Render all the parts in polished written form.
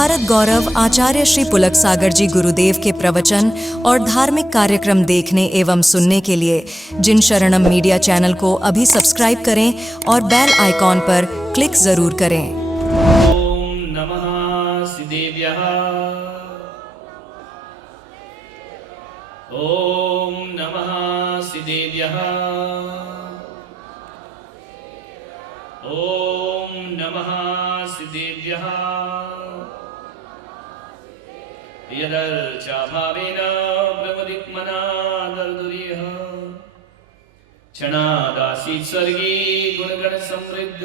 भारत गौरव आचार्य श्री पुलक सागर जी गुरुदेव के प्रवचन और धार्मिक कार्यक्रम देखने एवं सुनने के लिए जिन शरणम मीडिया चैनल को अभी सब्सक्राइब करें और बेल आइकॉन पर क्लिक जरूर करें। ओम नमः सिद्धेभ्यः। ओम नमः सिद्धेभ्यः। ओम नमः सिद्धेभ्यः। यदर्चा भावेन ब्रह्मदिक्मना दर्दुरियः क्षणादासीत् स्वर्गे गुणगण समृद्ध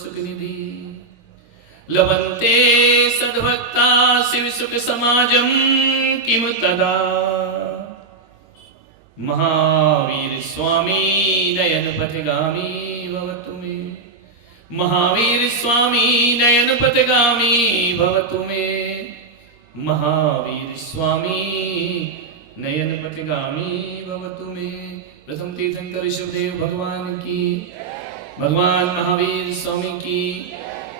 सुखनिधि लभन्ते सद्भक्ता शिव सुख समाजम किम तदा। महावीर स्वामी नयन पथगामी भवतु मे। महावीर स्वामी नयन पथगामी भवतु मे। महावीर स्वामी नयन पथगामी भवतु मे। प्रथम तीर्थंकर शिवदेव भगवान की, भगवान महावीर स्वामी की,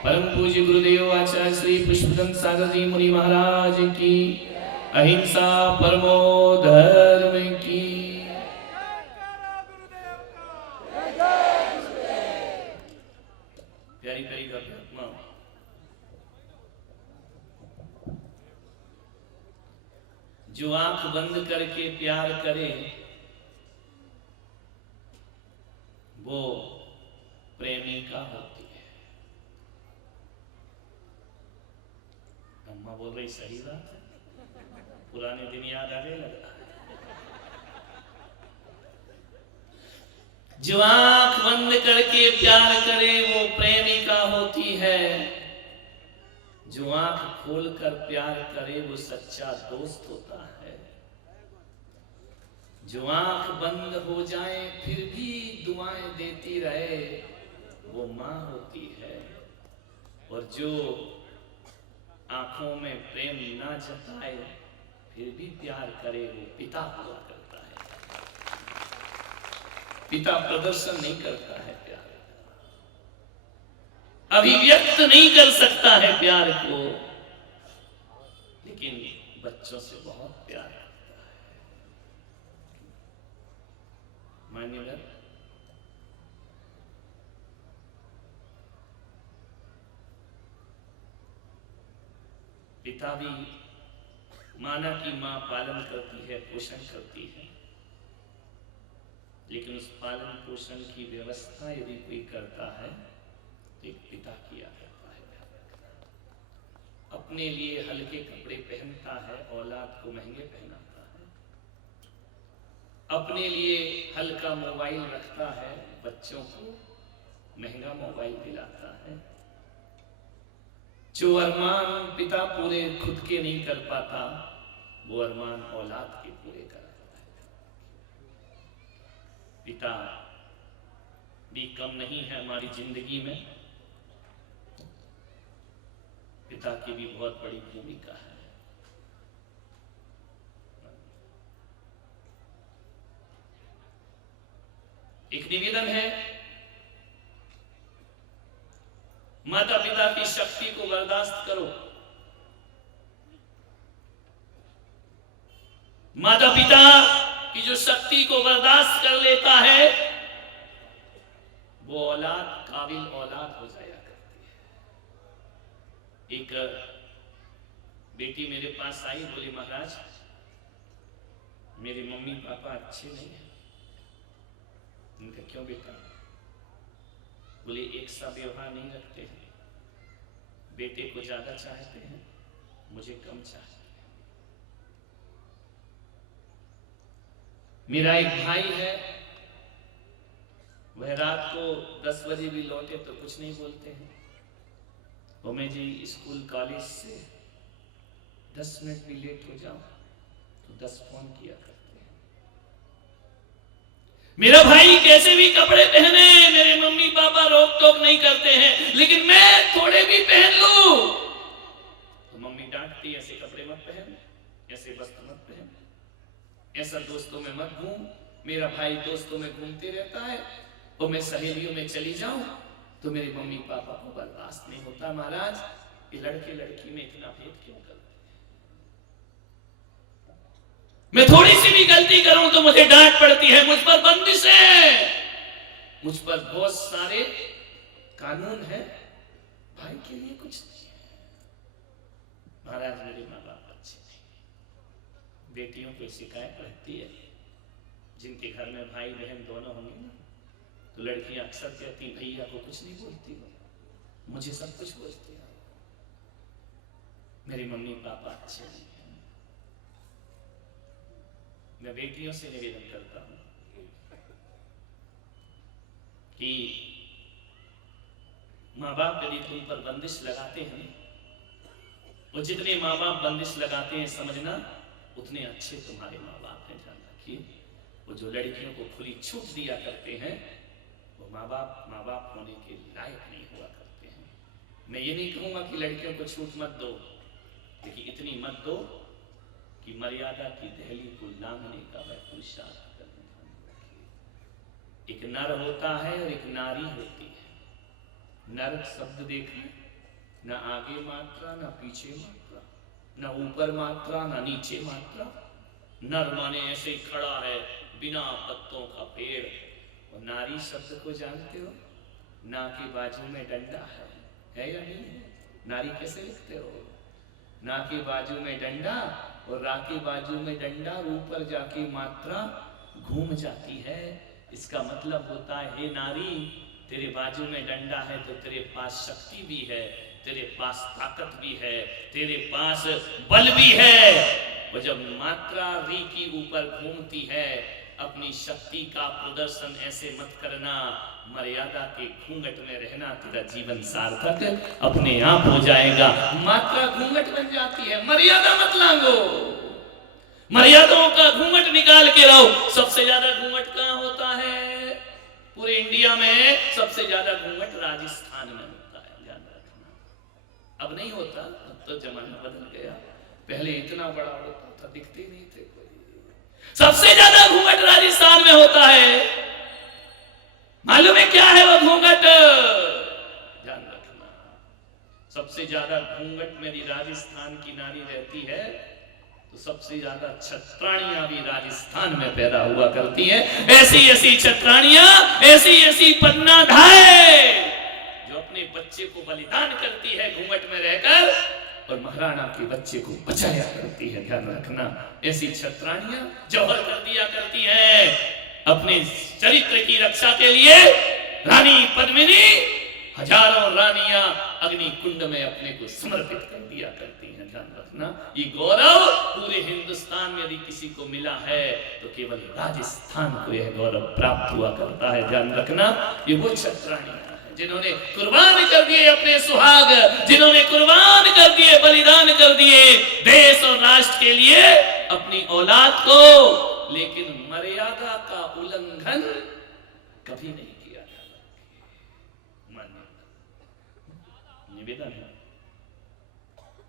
परम पूज्य गुरुदेव आचार्य श्री पुष्पदंत सागर जी मुनि महाराज की, अहिंसा परमो धर्म की। प्यारी प्यारी का आत्मा जो आंख बंद करके प्यार करे वो प्रेमिका होती है। अम्मा बोल रही सही बात है, पुराने दिन याद आने लगा। जो आंख बंद करके प्यार करे वो प्रेमिका होती है। जो आंख खोलकर प्यार करे वो सच्चा दोस्त होता है। जो आंख बंद हो जाए फिर भी दुआएं देती रहे वो मां होती है। और जो आंखों में प्रेम ना जताए फिर भी प्यार करे वो पिता हुआ करता है। पिता प्रदर्शन नहीं करता है प्यार, अभिव्यक्त नहीं कर सकता है प्यार को, लेकिन बच्चों से बहुत प्यार करता है। मान्यवर पिता भी माना कि मां पालन करती है, पोषण करती है, लेकिन उस पालन पोषण की व्यवस्था यदि कोई करता है तो एक पिता किया करता है। अपने लिए हल्के कपड़े पहनता है, औलाद को महंगे पहनाता है। अपने लिए हल्का मोबाइल रखता है, बच्चों को महंगा मोबाइल दिलाता है। जो अरमान पिता पूरे खुद के नहीं कर पाता वो अरमान औलाद के पूरे करता है। पिता भी कम नहीं है हमारी जिंदगी में, पिता की भी बहुत बड़ी भूमिका है। एक निवेदन है, माता पिता की शक्ति को बर्दाश्त करो। माता पिता की जो शक्ति को बर्दाश्त कर लेता है वो औलाद काबिल औलाद हो जाया करती है। एक बेटी मेरे पास आई, बोली महाराज मेरे मम्मी पापा अच्छे नहीं है। उनका क्यों बेटा? बोले एक सा व्यवहार नहीं रखते हैं, बेटे को ज्यादा चाहते हैं, मुझे कम चाहते हैं। मेरा एक भाई है, वह रात को 10 बजे भी लौटे तो कुछ नहीं बोलते हैं। और मैं जी स्कूल कॉलेज से 10 मिनट भी लेट हो जाऊं तो 10 फोन किया करते हैं। मेरा भाई कैसे भी कपड़े पहने मेरे मम्मी पापा रोक टोक नहीं करते हैं, लेकिन मैं थोड़े भी पहन लूं तो मम्मी डांटती, ऐसे कपड़े मत पहन, ऐसे वस्त्र मत पहन, ऐसा दोस्तों में मत घूम। मेरा भाई दोस्तों में घूमते रहता है और मैं सहेलियों में चली जाऊं तो मेरे मम्मी पापा को बर्दाश्त नहीं होता। महाराज ये लड़के लड़की में इतना भेद क्यों करते? मैं थोड़ी सी भी गलती करूं तो मुझे डांट पड़ती है, मुझ पर बंदिश है, मुझ पर बहुत सारे कानून है, भाई के लिए कुछ नहीं है। महाराज मेरे माँ बाप अच्छे थे, बेटियों को शिकायत रहती है, जिनके घर में भाई बहन दोनों होंगे ना, तो लड़कियां अक्सर कहती भैया को कुछ नहीं बोलती हो, मुझे सब कुछ बोलती है। मेरी मम्मी पापा अच्छे नहीं हैं। मैं बेटियों से निवेदन करता हूं कि माँ बाप यदि तुम पर बंदिश लगाते हैं, वो जितने माँ बाप बंदिश लगाते हैं समझना उतने अच्छे तुम्हारे माँ बाप हैं, ध्यान रखिए। वो जो लड़कियों को खुली छूट दिया करते हैं वो माँ बाप होने के लायक नहीं हुआ करते हैं। मैं ये नहीं कहूंगा कि लड़कियों को छूट मत दो, लेकिन इतनी मत दो कि मर्यादा की दहली को लांघने का वह पुरुषार्थ करने। एक नर होता है और एक नारी होती है। नर शब्द देखिए, न आगे मात्रा न पीछे मात्रा, न ऊपर मात्रा न नीचे मात्रा। नर माने ऐसे ही खड़ा है बिना पत्तों का पेड़। और नारी शब्द को जानते हो? ना के बाजू में डंडा है या नहीं है? नारी कैसे लिखते हो? ना के बाजू में डंडा और रा के बाजू में डंडा, ऊपर जाके मात्रा घूम जाती है। इसका मतलब होता है हे नारी, तेरे बाजू में डंडा है तो तेरे पास शक्ति भी है, तेरे पास ताकत भी है, तेरे पास बल भी है। और जब मात्रा री की ऊपर घूमती है, अपनी शक्ति का प्रदर्शन ऐसे मत करना, मर्यादा के घूंघट में रहना, तेरा जीवन सार्थक अपने आप हो जाएगा। मात्रा घूंघट बन जाती है, मर्यादा मत लांघो, मर्यादाओं का घूंघट निकाल के रहो। सबसे ज्यादा घूंघट कहाँ होता है? पूरे इंडिया में सबसे ज्यादा घूंघट राजस्थान में होता है, ध्यान रखना। अब नहीं होता, अब तो जमाना बदल गया। पहले इतना बड़ा होता था, दिखते नहीं थे कोई। सबसे ज्यादा घूंघट राजस्थान में होता है। मालूम है क्या है वो घूंघट? ध्यान रखना, सबसे ज्यादा घूंघट में राजस्थान की नारी रहती है, तो सबसे ज्यादा छत्राणियां भी राजस्थान में पैदा हुआ करती हैं। ऐसी ऐसी छत्राणियां, ऐसी ऐसी पन्नाधाय जो अपने बच्चे को बलिदान करती है घूंघट में रहकर, और महाराणा के बच्चे को बचाया करती है। ध्यान रखना, ऐसी छत्राणियां जौहर कर दिया करती हैं अपने चरित्र की रक्षा के लिए। रानी पद्मिनी हजारों रानियां अग्नि कुंड में अपने को समर्पित कर दिया करती हैं। ध्यान रखना, ये गौरव पूरे हिंदुस्तान में यदि किसी को मिला है तो केवल राजस्थान को यह गौरव प्राप्त हुआ करता है। ध्यान रखना, ये वो छत्राणियां हैं जिन्होंने कुर्बान कर दिए अपने सुहाग, जिन्होंने कुर्बान कर दिए, बलिदान कर दिए देश और राष्ट्र के लिए अपनी औलाद को, लेकिन मर्यादा का उल्लंघन कभी नहीं किया। निवेदन है,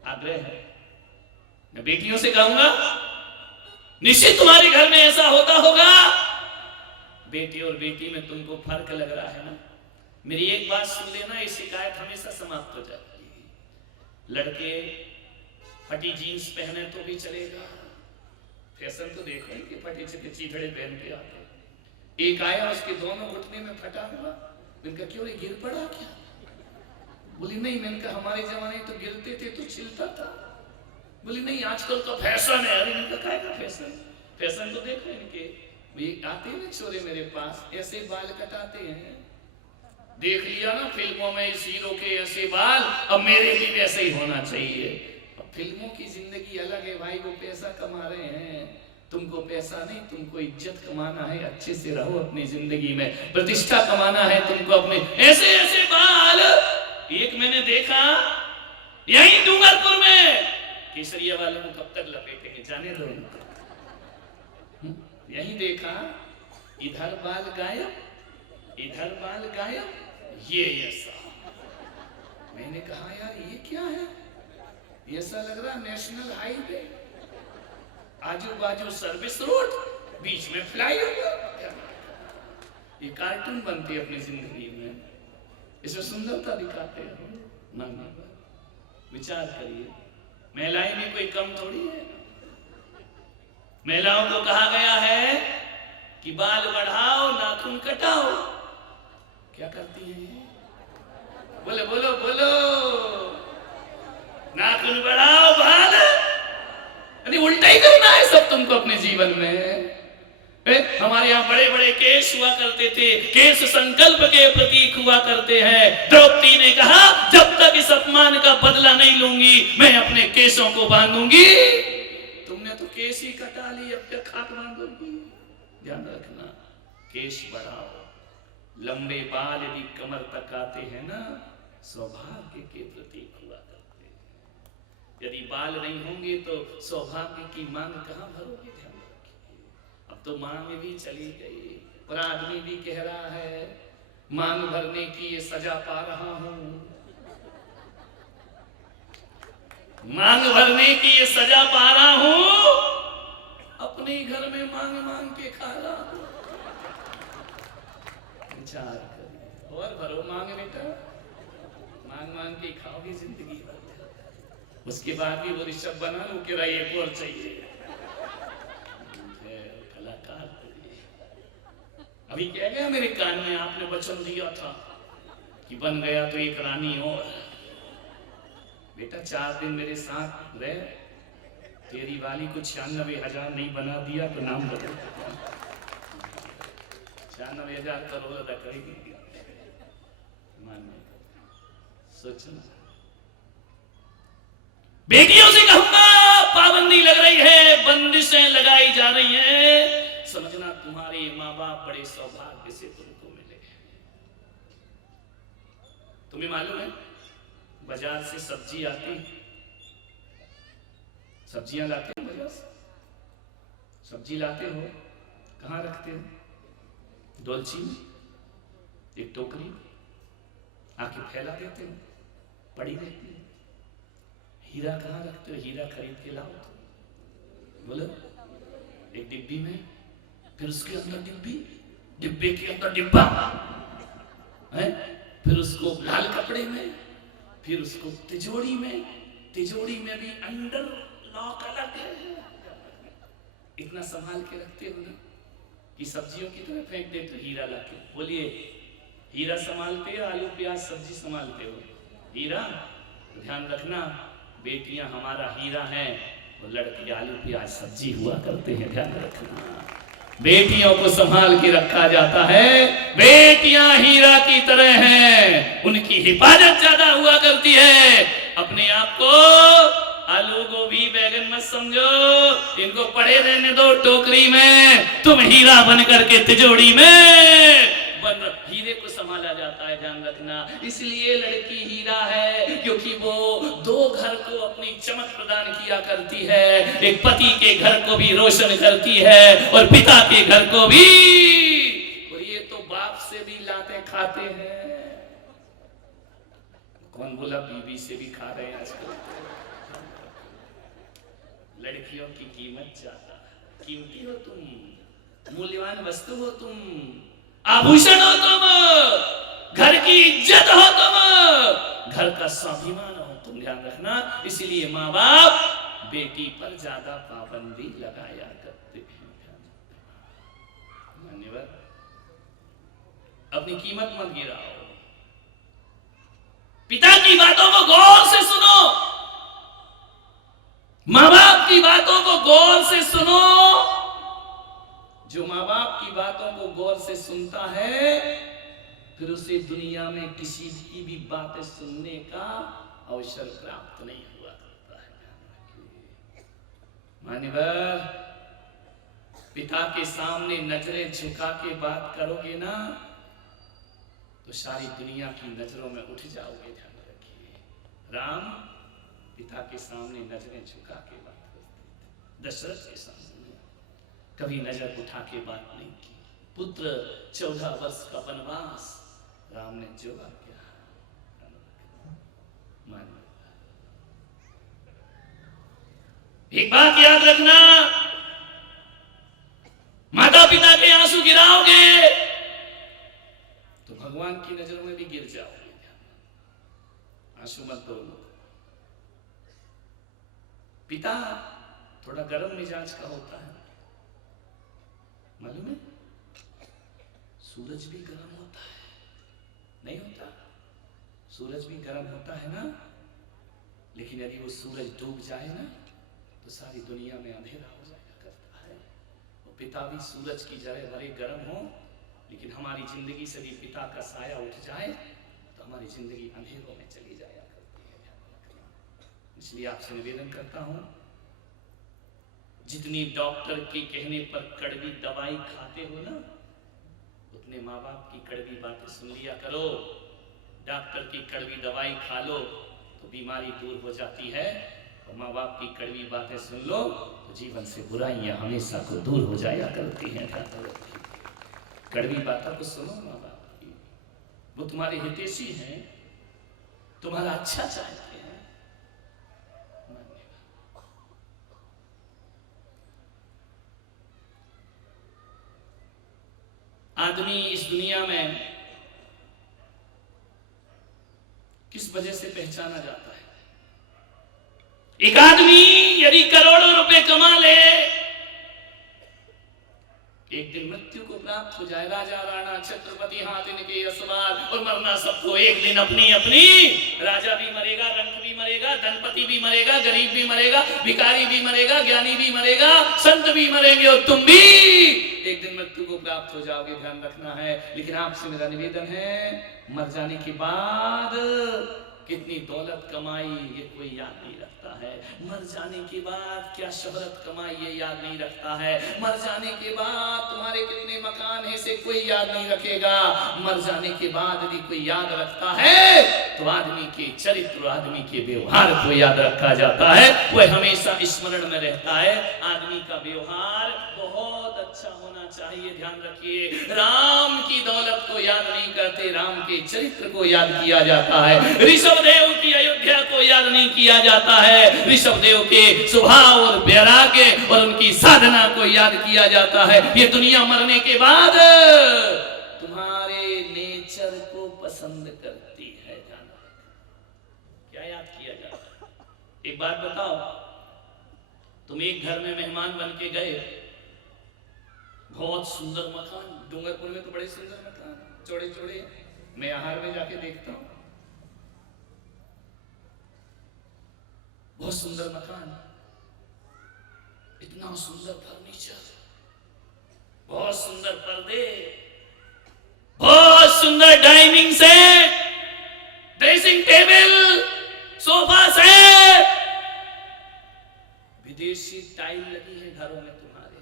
आग्रह है, मैं बेटियों से कहूंगा, निश्चित तुम्हारे घर में ऐसा होता होगा। बेटी और बेटी में तुमको फर्क लग रहा है ना? मेरी एक बात सुन लेना, ये शिकायत हमेशा समाप्त हो जाती है। लड़के फटी जीन्स पहने तो भी चलेगा, फैशन तो देखो कि फटी चीथड़े पहन के आते। एक आया, उसके दोनों घुटने में फटा हुआ, इनका क्यों ये गिर पड़ा क्या? बोली नहीं, मैंने कहा हमारे जमाने तो गिरते थे तो छिलता था। बोली नहीं, आजकल तो फैशन है। अरे इनका क्या का फैशन? फैशन तो देखो इनके, ये आते हैं छोरे मेरे पास, ऐसे बाल कटाते हैं, देख लिया ना फिल्मों में इस हीरो के ऐसे बाल, अब मेरे भी वैसे ही होना चाहिए। अब फिल्मों की जिंदगी अलग है भाई, वो पैसा कमा रहे हैं, तुमको पैसा नहीं, तुमको इज्जत कमाना है, अच्छे से रहो अपनी जिंदगी में, प्रतिष्ठा कमाना है तुमको अपने। ऐसे ऐसे बाल एक मैंने देखा यही डूंगरपुर में, केसरिया वालों को कब तक लपेटेंगे, जाने दो। यही देखा, इधर बाल गायब, इधर बाल गायब, ये ऐसा। मैंने कहा यार ये क्या है? ऐसा लग रहा नेशनल हाईवे, आजू बाजू सर्विस रोड, बीच में फ्लाईओवर। ये कार्टून बनती है अपनी जिंदगी में, इसमें सुंदरता दिखाते हैं। विचार करिए, महिलाएं भी कोई कम थोड़ी है। महिलाओं को कहा गया है कि बाल बढ़ाओ नाखून कटाओ, क्या करती हैं? बोलो बोलो बोलो, नाखून बढ़ाओ बाल, यानी उल्टा ही करना है सब तुमको अपने जीवन में। हमारे यहाँ बड़े बड़े केस हुआ करते थे, केस संकल्प के प्रतीक हुआ करते हैं। द्रौपदी ने कहा जब तक इस अपमान का बदला नहीं लूंगी मैं अपने केसों को बांधूंगी। तुमने तो केस ही कटा ली, अब क्या खाक बांधोगी? ध्यान रखना, केस बढ़ाओ, लंबे बाल यदि कमर तक आते हैं ना, सौभाग्य के प्रतीक हुआ करते हैं। यदि बाल नहीं होंगे तो सौभाग्य की मांग कहां भरोगे? ध्यान रखिए। अब तो मांग भी चली गई, पर आदमी भी कह रहा है मांग भरने की ये सजा पा रहा हूं, मांग भरने की ये सजा पा रहा हूं, अपने घर में मांग मांग के खा रहा हूं। विचार करिए और भरो मांग बेटा, मांग मांग के खाओगे जिंदगी भर। उसके बाद भी वो ऋषभ बना लो कि एक और चाहिए। कलाकार अभी कह गया मेरे कान में, आपने वचन दिया था कि बन गया तो एक रानी और। बेटा 4 दिन मेरे साथ रह, तेरी वाली को 96,000 नहीं बना दिया तो नाम बदल, 96,000 करोड़ अदा करेगी। सोचना, बेटियों से कहूंगा पाबंदी लग रही है, बंदिशें लगाई जा रही हैं, समझना तुम्हारे माँ बाप बड़े सौभाग्य से तुमको मिले। तुम्हें मालूम है बाजार से सब्जी आती, सब्जियां लाते हो बाजार से, सब्जी लाते हो कहां रखते हो? डोलची में एक टोकरी आके फैला देते हो, पड़ी रहती है। हीरा कहां रखते हो? हीरा खरीद के लाओ तो बोलो, एक डिब्बी में, फिर उसके अंदर डिब्बी, डिब्बे के अंदर डिब्बा है, फिर उसको लाल कपड़े में, फिर उसको तिजोरी में, तिजोरी में भी अंडर लॉक अलग है। इतना संभाल के रखते हो ना कि सब्जियों की तरह फेंक देते हो हीरा लाके। बोलिए हीरा संभालते हो, आलू प्याज सब्जी संभालते हो? हीरा ध्यान रखना, बेटियां हमारा हीरा हैं, वो लड़के आलू प्याज सब्जी हुआ करते हैं। ध्यान रखना, बेटियों को संभाल के रखा जाता है, बेटियां हीरा की तरह हैं, उनकी हिफाजत ज्यादा हुआ करती है। अपने आप को आलू गोभी बैगन मत समझो, इनको पड़े रहने दो टोकरी में, तुम हीरा बन करके तिजोरी में बन। हीरे को संभाला जाता है, ध्यान रखना। इसलिए लड़की हीरा है क्योंकि वो 2 घर को अपनी चमक प्रदान किया करती है, एक पति के घर को भी रोशन करती है और पिता के घर को भी। और ये तो बाप से भी लाते खाते हैं, कौन बोला बीवी से भी खा रहे हैं आजकल। लड़कियों की कीमत ज्यादा, कीमती हो तुम, मूल्यवान वस्तु हो तुम, आभूषण हो तुम, घर की इज्जत हो तुम, घर का स्वाभिमान हो तुम। ध्यान रखना, इसलिए माँ बाप बेटी पर ज्यादा पाबंदी लगाया करते हैं। धन्यवाद। अपनी कीमत मत गिराओ, पिता की बातों को गौर से सुनो, माँ बाप की बातों को गौर से सुनो। जो माँ बाप की बातों को गौर से सुनता है फिर उसे दुनिया में किसी की भी बातें सुनने का अवसर प्राप्त नहीं हुआ करता है। मान्यवर, पिता के सामने नजरें झुका के बात करोगे ना तो सारी दुनिया की नजरों में उठ जाओगे। ध्यान रखिए, राम पिता के सामने नजरें झुका के बात करते, दशरथ के सामने कभी नजर उठा के बात नहीं की। पुत्र 14 वर्ष का वनवास राम ने जोड़ा किया। एक बात याद रखना, माता पिता के आंसू गिराओगे तो भगवान की नजरों में भी गिर जाओगे। आंसू मत दो, पिता थोड़ा गर्म मिजाज का होता है, मालूम है? सूरज भी गर्म होता है, नहीं होता? सूरज भी गर्म होता है ना, लेकिन यदि वो सूरज डूब जाए ना तो सारी दुनिया में अंधेरा हो जाया करता है। वो पिता भी सूरज की जगह भले गर्म हो, लेकिन हमारी जिंदगी से भी पिता का साया उठ जाए तो हमारी जिंदगी अंधेरों में चली जाया करती है। इसलिए आपसे निवेदन करता हूं, जितनी डॉक्टर के कहने पर कड़वी दवाई खाते हो ना, उतने माँ बाप की कड़वी बातें सुन लिया करो। डॉक्टर की कड़वी दवाई खा लो तो बीमारी दूर हो जाती है, और माँ बाप की कड़वी बातें सुन लो तो जीवन से बुराइयां हमेशा को दूर हो जाया करती हैं। कड़वी बातों को सुनो माँ बाप की, वो तुम्हारे हितैषी हैं, तुम्हारा अच्छा चाहते हैं। आदमी इस दुनिया में किस वजह से पहचाना जाता है? एक आदमी यदि करोड़ों रुपए कमा ले, एक दिन मृत्यु को प्राप्त हो जाए। राजा राणा छत्रपति हाथ इनके सवार, और मरना सबको एक दिन अपनी अपनी। राजा भी मरेगा, रंक भी मरेगा, धनपति भी मरेगा, गरीब भी मरेगा, भिखारी भी मरेगा, ज्ञानी भी मरेगा, संत भी मरेंगे, और तुम भी एक दिन मृत्यु को प्राप्त हो जाओगे। ध्यान रखना है। लेकिन आपसे मेरा निवेदन है, मर जाने के बाद कितनी दौलत कमाई ये कोई याद नहीं रखता है। मर जाने के बाद क्या शोहरत कमाई ये याद नहीं रखता है। मर जाने के बाद तुम्हारे कितने मकान है इसे कोई याद नहीं रखेगा। मर जाने के बाद यदि कोई याद रखता है तो आदमी के चरित्र, आदमी के व्यवहार को याद रखा जाता है। वह हमेशा स्मरण में रहता है। आदमी का व्यवहार बहुत अच्छा होना चाहिए। ध्यान रखिए, राम की दौलत को याद नहीं करते, राम के चरित्र को याद किया जाता है। ऋषभदेव की अयोध्या को याद नहीं किया जाता है, ऋषभदेव के स्वभाव और वैराग्य और उनकी साधना को याद किया जाता है। ये दुनिया मरने के बाद तुम्हारे नेचर को पसंद करती है। जाना क्या याद किया जाता है? एक बात बताओ, तुम एक घर में मेहमान बन के गए, बहुत सुंदर मकान, डूंगरपुर में तो बड़े सुंदर मकान चौड़े चौड़े, मैं आहार में जाके देखता हूं, बहुत सुंदर मकान, इतना सुंदर फर्नीचर, बहुत सुंदर पर्दे, बहुत सुंदर dining set, dressing table, sofa set, विदेशी टाइल लगी है घरों में तुम्हारे।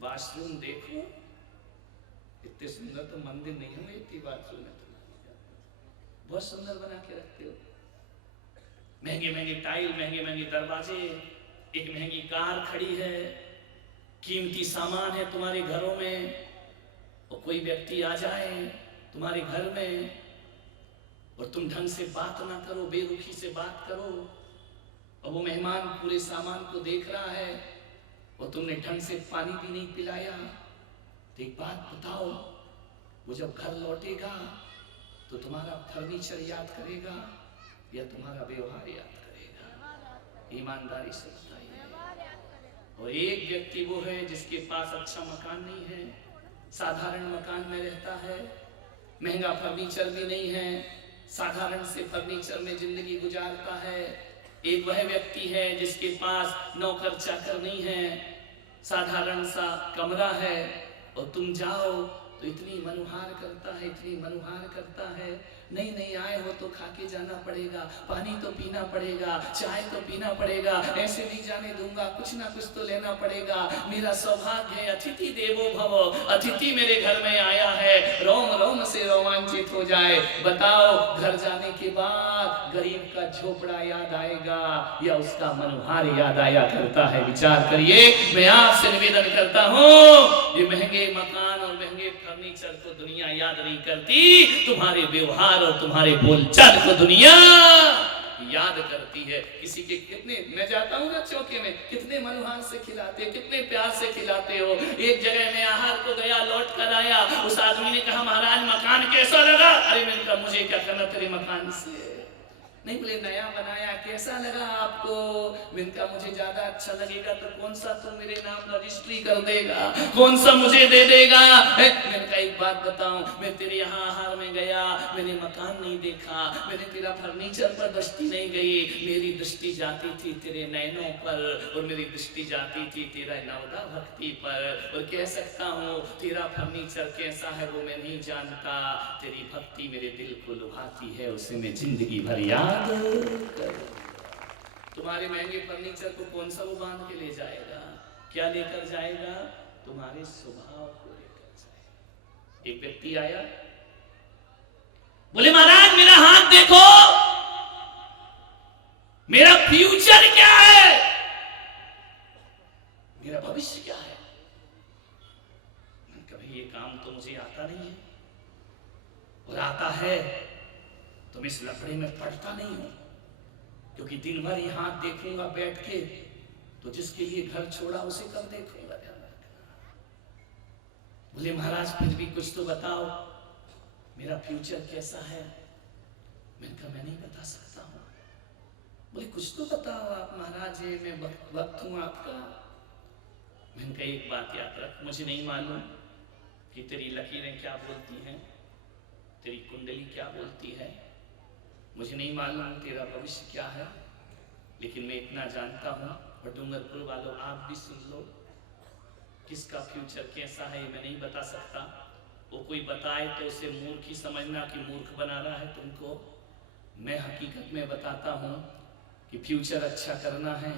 बाथरूम देखो, इतने सुंदर तो मंदिर नहीं होंगे इतनी बाथरूम है तुम्हारे, बहुत सुंदर बना के रखते हो। महंगे महंगे टाइल, महंगे महंगे दरवाजे, एक महंगी कार खड़ी है, कीमती सामान है तुम्हारे घरों में, और कोई व्यक्ति आ जाए तुम्हारे घर में और तुम ढंग से बात ना करो, बेरुखी से बात करो, और वो मेहमान पूरे सामान को देख रहा है और तुमने ढंग से पानी भी नहीं पिलाया, तो एक बात बताओ, वो जब घर लौटेगा तो तुम्हारा फर्नीचर याद करेगा या तुम्हारा व्यवहार याद करेगा? ईमानदारी से बताइए। और एक व्यक्ति वो है जिसके पास अच्छा मकान नहीं है, साधारण मकान में रहता है, महंगा फर्नीचर भी नहीं है, साधारण से फर्नीचर में जिंदगी गुजारता है। एक वह व्यक्ति है जिसके पास नौकर चाकर नहीं है, साधारण सा कमरा है, और तुम जाओ तो इतनी मनुहार करता है, इतनी मनुहार करता है। नहीं नहीं आए हो तो खा के जाना पड़ेगा, पानी तो पीना पड़ेगा, चाय तो पीना पड़ेगा, ऐसे नहीं जाने दूंगा, कुछ ना कुछ तो लेना पड़ेगा। मेरा सौभाग्य है, अतिथि देवो भव, अतिथि मेरे घर में आया है, रोम रोम से रोमांचित हो जाए। बताओ, घर जाने के बाद गरीब का झोपड़ा याद आएगा या उसका मनोहार याद आया करता है? विचार करिए। मैं आपसे निवेदन करता हूँ, ये महंगे मकान और महंगे फर्नीचर को दुनिया याद नहीं करती, तुम्हारे व्यवहार और तुम्हारे बोलचाल को दुनिया याद करती है। किसी के कितने, मैं जाता हूँ ना चौके में, कितने मनोहार से खिलाते, कितने प्यार से खिलाते हो। एक जगह मैं आहार को गया, लौट कर आया, उस आदमी ने कहा महाराज मकान कैसा लगा? अरे मैंने कहा मुझे क्या करना तेरे मकान से? नहीं, बोले नया बनाया, कैसा लगा आपको? मैंने कहा मुझे ज्यादा अच्छा लगेगा तो कौन सा तुम मेरे नाम रजिस्ट्री कर देगा, कौन सा मुझे दे देगा। मैंने कहा एक बात बताऊं, मैं तेरे यहाँ आहार में गया, मैंने मकान नहीं देखा, मैंने तेरा फर्नीचर पर दृष्टि नहीं गई, मेरी दृष्टि जाती थी तेरे नैनों पर, और मेरी दृष्टि जाती थी तेरा नवदा भक्ति पर। और कह सकता हूँ तेरा फर्नीचर कैसा है वो मैं नहीं जानता, तेरी भक्ति मेरे दिल को लुभाती है, उसे मैं जिंदगी भर याद करूं। तुम्हारे महंगे फर्नीचर को कौन सा वो बांध के ले जाएगा, क्या लेकर जाएगा, तुम्हारे स्वभाव को लेकर जाएगा। एक व्यक्ति आया, बोले महाराज मेरा हाथ देखो, मेरा फ्यूचर क्या है, मेरा भविष्य क्या है। कभी ये काम तो मुझे आता नहीं है, और आता है तो मैं इस लफड़े में पड़ता नहीं हूं, क्योंकि दिन भर ये हाथ देखूंगा बैठ के तो जिसके लिए घर छोड़ा उसे कब देखूंगा। ध्यान रखना। बोले महाराज फिर भी कुछ तो बताओ, मेरा फ्यूचर कैसा है। मैंने कहा मैं नहीं बता सकता हूं। बोले कुछ तो बताओ आप महाराज, ये मैं वक्त हूं आपका। मैंने कहा एक बात याद रख, मुझे नहीं मालूम कि तेरी लकीरें क्या बोलती हैं, तेरी कुंडली क्या बोलती है, मुझे नहीं मालूम तेरा भविष्य क्या है, लेकिन मैं इतना जानता हूँ, और डूंगरपुर वालों आप भी सुन लो, किसका फ्यूचर कैसा है मैं नहीं बता सकता। वो कोई बताए तो उसे मूर्ख ही समझना कि मूर्ख बना रहा है तुमको। मैं हकीकत में बताता हूँ कि फ्यूचर अच्छा करना है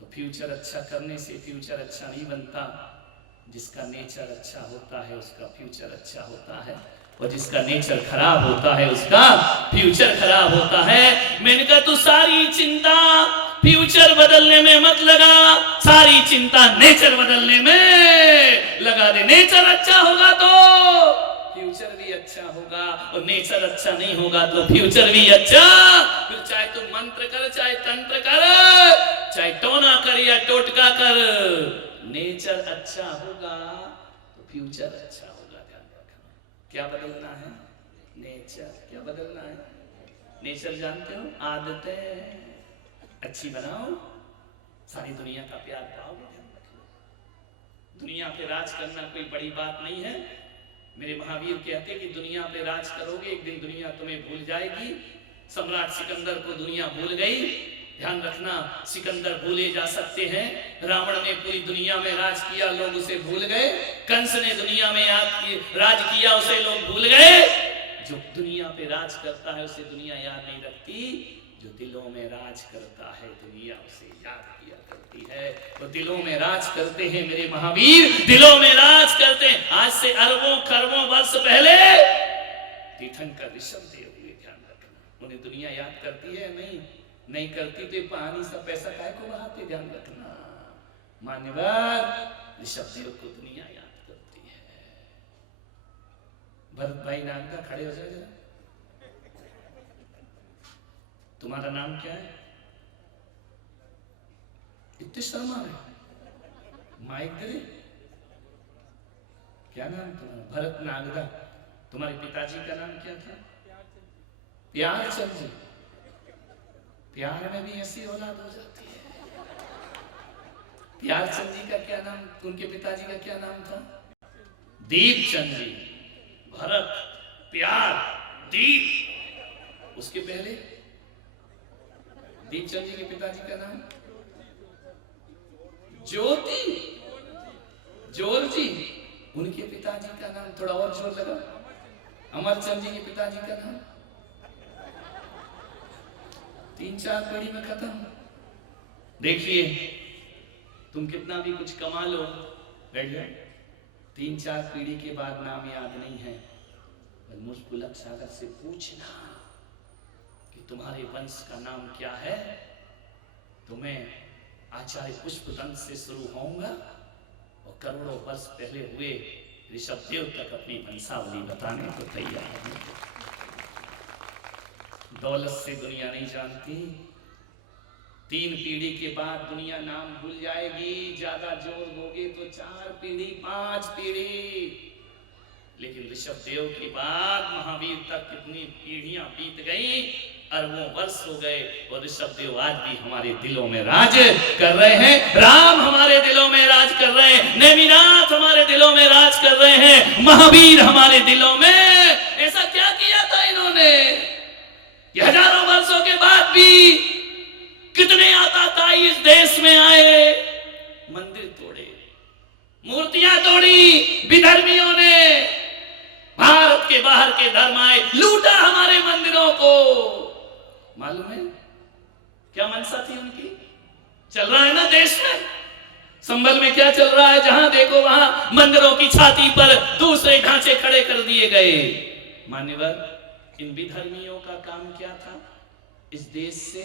तो फ्यूचर अच्छा करने से फ्यूचर अच्छा नहीं बनता। जिसका नेचर अच्छा होता है उसका फ्यूचर अच्छा होता है, और जिसका नेचर खराब होता है उसका फ्यूचर खराब होता है। मैंने कहा तू सारी चिंता फ्यूचर बदलने में मत लगा, सारी चिंता नेचर बदलने में लगा दे। नेचर अच्छा होगा तो फ्यूचर भी अच्छा होगा, और नेचर अच्छा नहीं होगा तो फ्यूचर भी अच्छा। फिर चाहे तू मंत्र कर, चाहे तंत्र कर, चाहे टोना कर या टोटका कर, नेचर अच्छा होगा तो फ्यूचर अच्छा होगा। ध्यान रखना। क्या बदलना है? नेचर। क्या बदलना है? नेचर जानते हो, आदतें अच्छी बनाओ, सारी दुनिया का प्यार पाओगे। ध्यान रखना। दुनिया पे राज करना कोई बड़ी बात नहीं है। मेरे महावीर कहते कि दुनिया पे राज करोगे एक दिन दुनिया तुम्हें भूल जाएगी। सम्राट सिकंदर को दुनिया भूल गई। ध्यान रखना, सिकंदर भूले जा सकते हैं। रावण ने पूरी दुनिया में राज किया, लोग उसे भूल गए। कंस ने दुनिया में राज किया, उसे लोग भूल गए। जो दुनिया पे राज करता है उसे दुनिया याद नहीं रखती, जो दिलों में राज करता है दुनिया उसे याद किया करती है। तो दिलों में राज करते हैं मेरे महावीर, दिलों में राज करते हैं। आज से अरबों खरबों वर्ष पहले तीर्थंकर ऋषभदेव हुए। ध्यान रखना, उन्हें दुनिया याद करती है? नहीं करती तो पानी सा पैसा काय को बहाते। ध्यान रखना, मान्यवर ऋषभदेव को दुनिया याद करती है। भरत भाई नाम का खड़े हो जाए जरा। तुम्हारा नाम क्या है? इतने शर्मा है, माइक दे। क्या नाम तुम्हारा? भरत नागदा। तुम्हारे पिताजी का नाम क्या था? प्यारचंद जी। प्यार में भी ऐसी औलाद हो जाती है। प्यारचंद जी का क्या नाम, उनके पिताजी का क्या नाम था? दीपचंद जी। भरत, प्यार, दीप। उसके पहले दीपचंद जी के पिताजी का नाम ज्योति, जोर जी। उनके पिताजी का नाम, थोड़ा और जोर लगा, अमरचंद जी के पिताजी का नाम। 3-4 पीढ़ी में खत्म। देखिए तुम कितना भी कुछ कमा लो, बैठ जाए, 3-4 पीढ़ी के बाद नाम याद नहीं है। मुझ पुलक सागर से पूछना कि तुम्हारे वंश का नाम क्या है, तो मैं आचार्य पुष्पदंत से शुरू होऊंगा और करोड़ों वर्ष पहले हुए ऋषभदेव तक अपनी वंशावली बताने को तैयार हूं। दौलत से दुनिया नहीं जानती, 3 पीढ़ी के बाद दुनिया नाम भूल जाएगी। ज्यादा जोर दोगे तो 4 पीढ़ी 5 पीढ़ी, लेकिन ऋषभदेव के बाद महावीर तक कितनी पीढ़ियां बीत गई। अरबों वर्ष हो गए और ऋषभदेव आज भी हमारे दिलों में राज कर रहे हैं। राम हमारे दिलों में राज कर रहे हैं, नेमिनाथ हमारे दिलों में राज कर रहे हैं, महावीर हमारे दिलों में। ऐसा क्या किया था इन्होंने कि हजारों वर्षों के बाद भी कितने आताताई इस देश में आए, मंदिर तोड़े, मूर्तियां तोड़ी विधर्मियों ने, भारत के बाहर के धर्म आए, लूटा हमारे मंदिरों को। मालूम है क्या मनसा थी उनकी? चल रहा है ना देश में, संभल में क्या चल रहा है, जहां देखो वहां मंदिरों की छाती पर दूसरे ढांचे खड़े कर दिए गए। मान्यवर, इन विधर्मियों का काम क्या था? इस देश से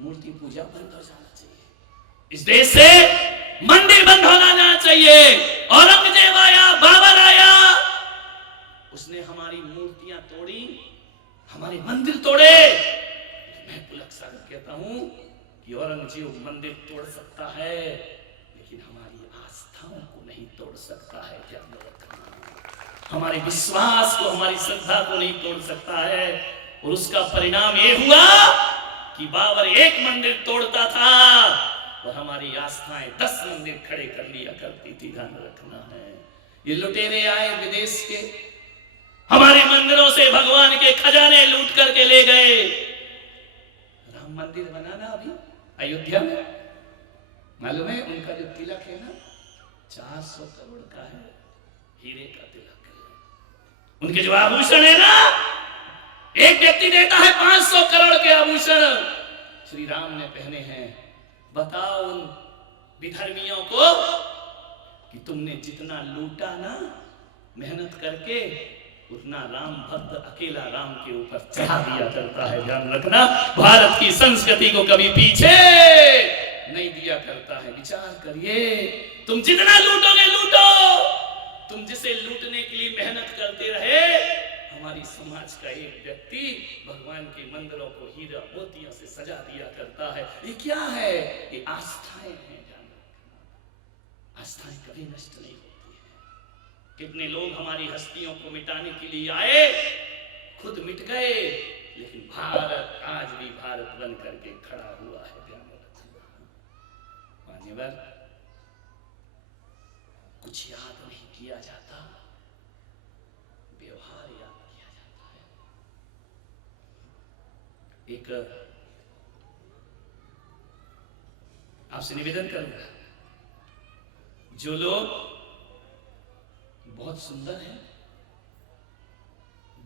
मूर्ति पूजा बंद हो जाना चाहिए, इस देश से मंदिर बंद हो जाना चाहिए। औरंगजेब आया, बाबर आया, उसने हमारी मूर्तियां तोड़ी, हमारे मंदिर तोड़े। मैं पुलक सागर कहता हूं कि औरंगजेब मंदिर तोड़ सकता है, लेकिन हमारी आस्थाओं को नहीं तोड़ सकता है। ध्यान रखना, हमारे विश्वास को, हमारी श्रद्धा को नहीं तोड़ सकता है। और उसका परिणाम ये हुआ कि बाबर एक मंदिर तोड़ता था और हमारी आस्थाएं 10 मंदिर खड़े कर लिया करती थी। ध्यान रखना है, ये लुटेरे आए विदेश के, हमारे मंदिरों से भगवान के खजाने लूट करके ले गए। राम मंदिर बनाना अभी अयोध्या में, मालूम है उनका जो तिलक है ना 400 करोड़ का है, हीरे का तिलक है। उनके जो आभूषण है ना, एक व्यक्ति देता है 500 करोड़ के आभूषण श्री राम ने पहने हैं। बताओ उन विधर्मियों को कि तुमने जितना लूटा ना मेहनत करके, उतना राम भक्त अकेला राम के ऊपर चढ़ा दिया करता है। ध्यान रखना, भारत की संस्कृति को कभी पीछे नहीं दिया करता है। विचार करिए, तुम जितना लूटोगे लूटो, तुम जिसे लूटने के लिए मेहनत करते रहे, हमारी समाज का एक व्यक्ति भगवान के मंदिरों को हीरा मोतियों से सजा दिया करता है। ये क्या है? ये आस्थाएं हैं। ध्यान रखना, आस्थाएं कभी नष्ट नहीं होती है। कितने लोग हमारी हस्तियों को मिटाने के लिए आए, खुद मिट गए, लेकिन भारत आज भी भारत बन करके खड़ा हुआ है। ध्यान रखना, मान्यवर, कुछ याद नहीं किया जाता, व्यवहार याद किया जाता है। एक आपसे निवेदन करूंगा, जो लोग बहुत सुंदर हैं,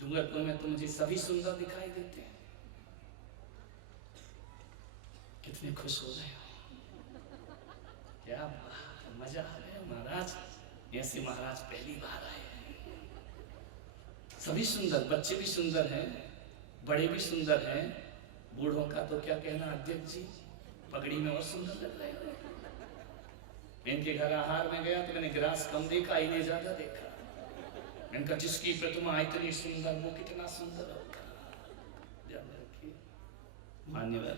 डूंगरपुर में तो मुझे सभी सुंदर दिखाई देते हैं, कितने खुश हो गए, क्या मजा आ गया महाराज, ऐसे महाराज पहली बार आए। सभी सुंदर, बच्चे भी सुंदर हैं, बड़े भी सुंदर हैं, बूढ़ों का तो क्या कहना, अध्यक्ष जी पगड़ी में और सुंदर लग रहे हैं। इनके घर आहार में गया तो मैंने गिलास कम देखा, इन्हें ज्यादा देखा। इनका जिसकी प्रतिमा इतनी सुंदर, वो कितना सुंदर होगा। ध्यान रखिए मान्यवर,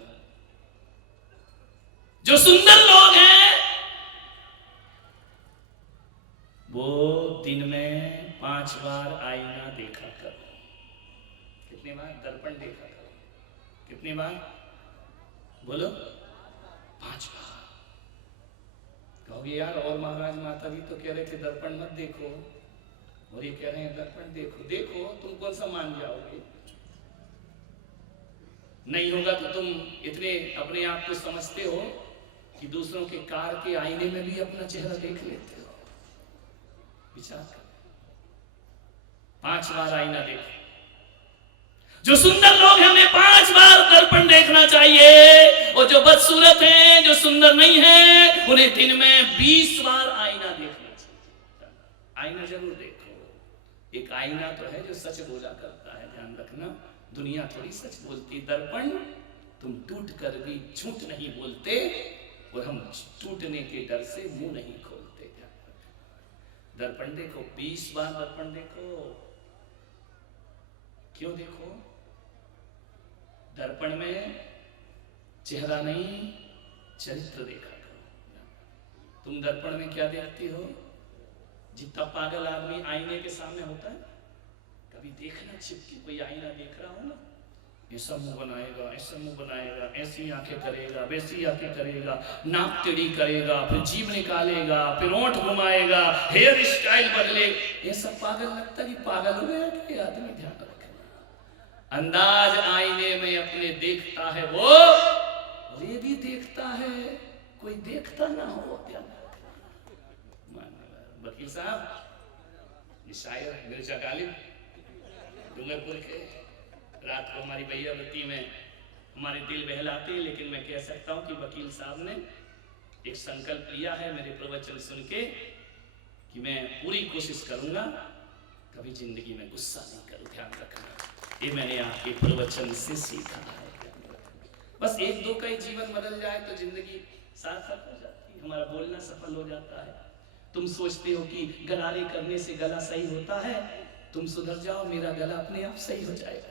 जो सुंदर लोग हैं वो दिन में 5 बार आईना देखा करो। कितनी बार? दर्पण देखा करो। कितनी बार? बोलो, 5 बार। कहोगे यार, और महाराज माता भी तो कह रहे थे दर्पण मत देखो, और ये कह रहे हैं दर्पण देखो। देखो, तुम कौन सा मान जाओगे? नहीं होगा तो तुम इतने अपने आप को समझते हो कि दूसरों के कार के आईने में भी अपना चेहरा देख लेते हो। विचार कर, 5 बार आईना देखो। जो सुंदर लोग हैं उन्हें 5 बार दर्पण देखना चाहिए, और जो बदसूरत हैं, जो सुंदर नहीं है, उन्हें दिन में 20 बार आईना देखना चाहिए। आईना जरूर देखो। एक आईना तो है जो सच बोला करता है। ध्यान रखना, दुनिया थोड़ी सच बोलती। दर्पण, तुम टूट कर भी झूठ नहीं बोलते, और हम टूटने के डर से मुंह नहीं खोलते। दर्पण देखो, 20 बार दर्पण देखो। क्यों देखो? दर्पण में चेहरा नहीं, चरित्र देखा करो। तुम दर्पण में क्या देखती हो? जितना पागल आदमी आईने के सामने होता है, कभी देखना छिप के कोई आईना देख रहा हो ना, ऐसा मुंह बनाएगा, ऐसा मुंह बनाएगा, ऐसी आंखें करेगा, वैसी आंखें करेगा, नाक टेढ़ी करेगा, फिर जीभ निकालेगा, फिर ओंठ घुमाएगा, हेयर स्टाइल बदले। ये सब पागल लगता कि पागल हो गया कि आदमी? ध्यान रखना, अंदाज आईने में अपने देखता है वो, और ये भी देखता है कोई देखता ना हो। ध्यान रखना। वकील साहब, शायर मिर्जा गालिब डूंगरपुर के, रात को हमारी भैयावती में हमारे दिल बहलाते, लेकिन मैं कह सकता हूं कि वकील साहब ने एक संकल्प लिया है मेरे प्रवचन सुन के कि मैं पूरी कोशिश करूंगा कभी जिंदगी में गुस्सा नहीं करूं। ध्यान रखना, ये मैंने आपके प्रवचन से सीखा है। बस एक दो का ही जीवन बदल जाए तो जिंदगी सार्थक हो जाती है, हमारा बोलना सफल हो जाता है। तुम सोचते हो कि गरारे करने से गला सही होता है, तुम सुधर जाओ, मेरा गला अपने आप सही हो जाएगा।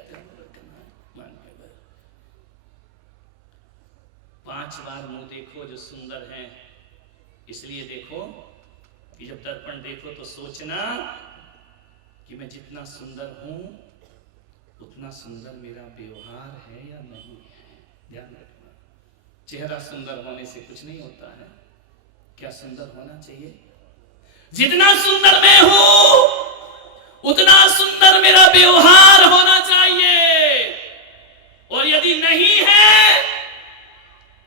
5 बार मुंह देखो जो सुंदर हैं, इसलिए देखो कि जब दर्पण देखो तो सोचना कि मैं जितना सुंदर हूं उतना सुंदर मेरा व्यवहार है या नहीं है। ध्यान रखना, चेहरा सुंदर होने से कुछ नहीं होता है। क्या सुंदर होना चाहिए? जितना सुंदर मैं हूं उतना सुंदर मेरा व्यवहार होना चाहिए, और यदि नहीं है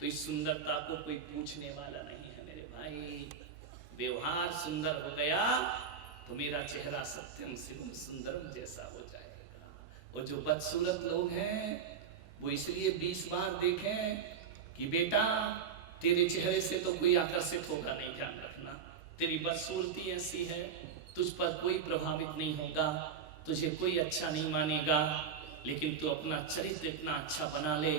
तो इस सुंदरता को कोई पूछने वाला नहीं है मेरे भाई। व्यवहार सुंदर हो गया तो मेरा चेहरा सत्यम शिवम सुंदरम जैसा हो जाएगा। और जो बदसूरत लोग हैं वो इसलिए 20 बार देखें कि बेटा तेरे चेहरे से तो कोई आकर्षित होगा नहीं। ध्यान रखना, तेरी बदसूरती ऐसी है, तुझ पर कोई प्रभावित नहीं होगा, तुझे कोई अच्छा नहीं मानेगा, लेकिन तू अपना चरित्र इतना अच्छा बना ले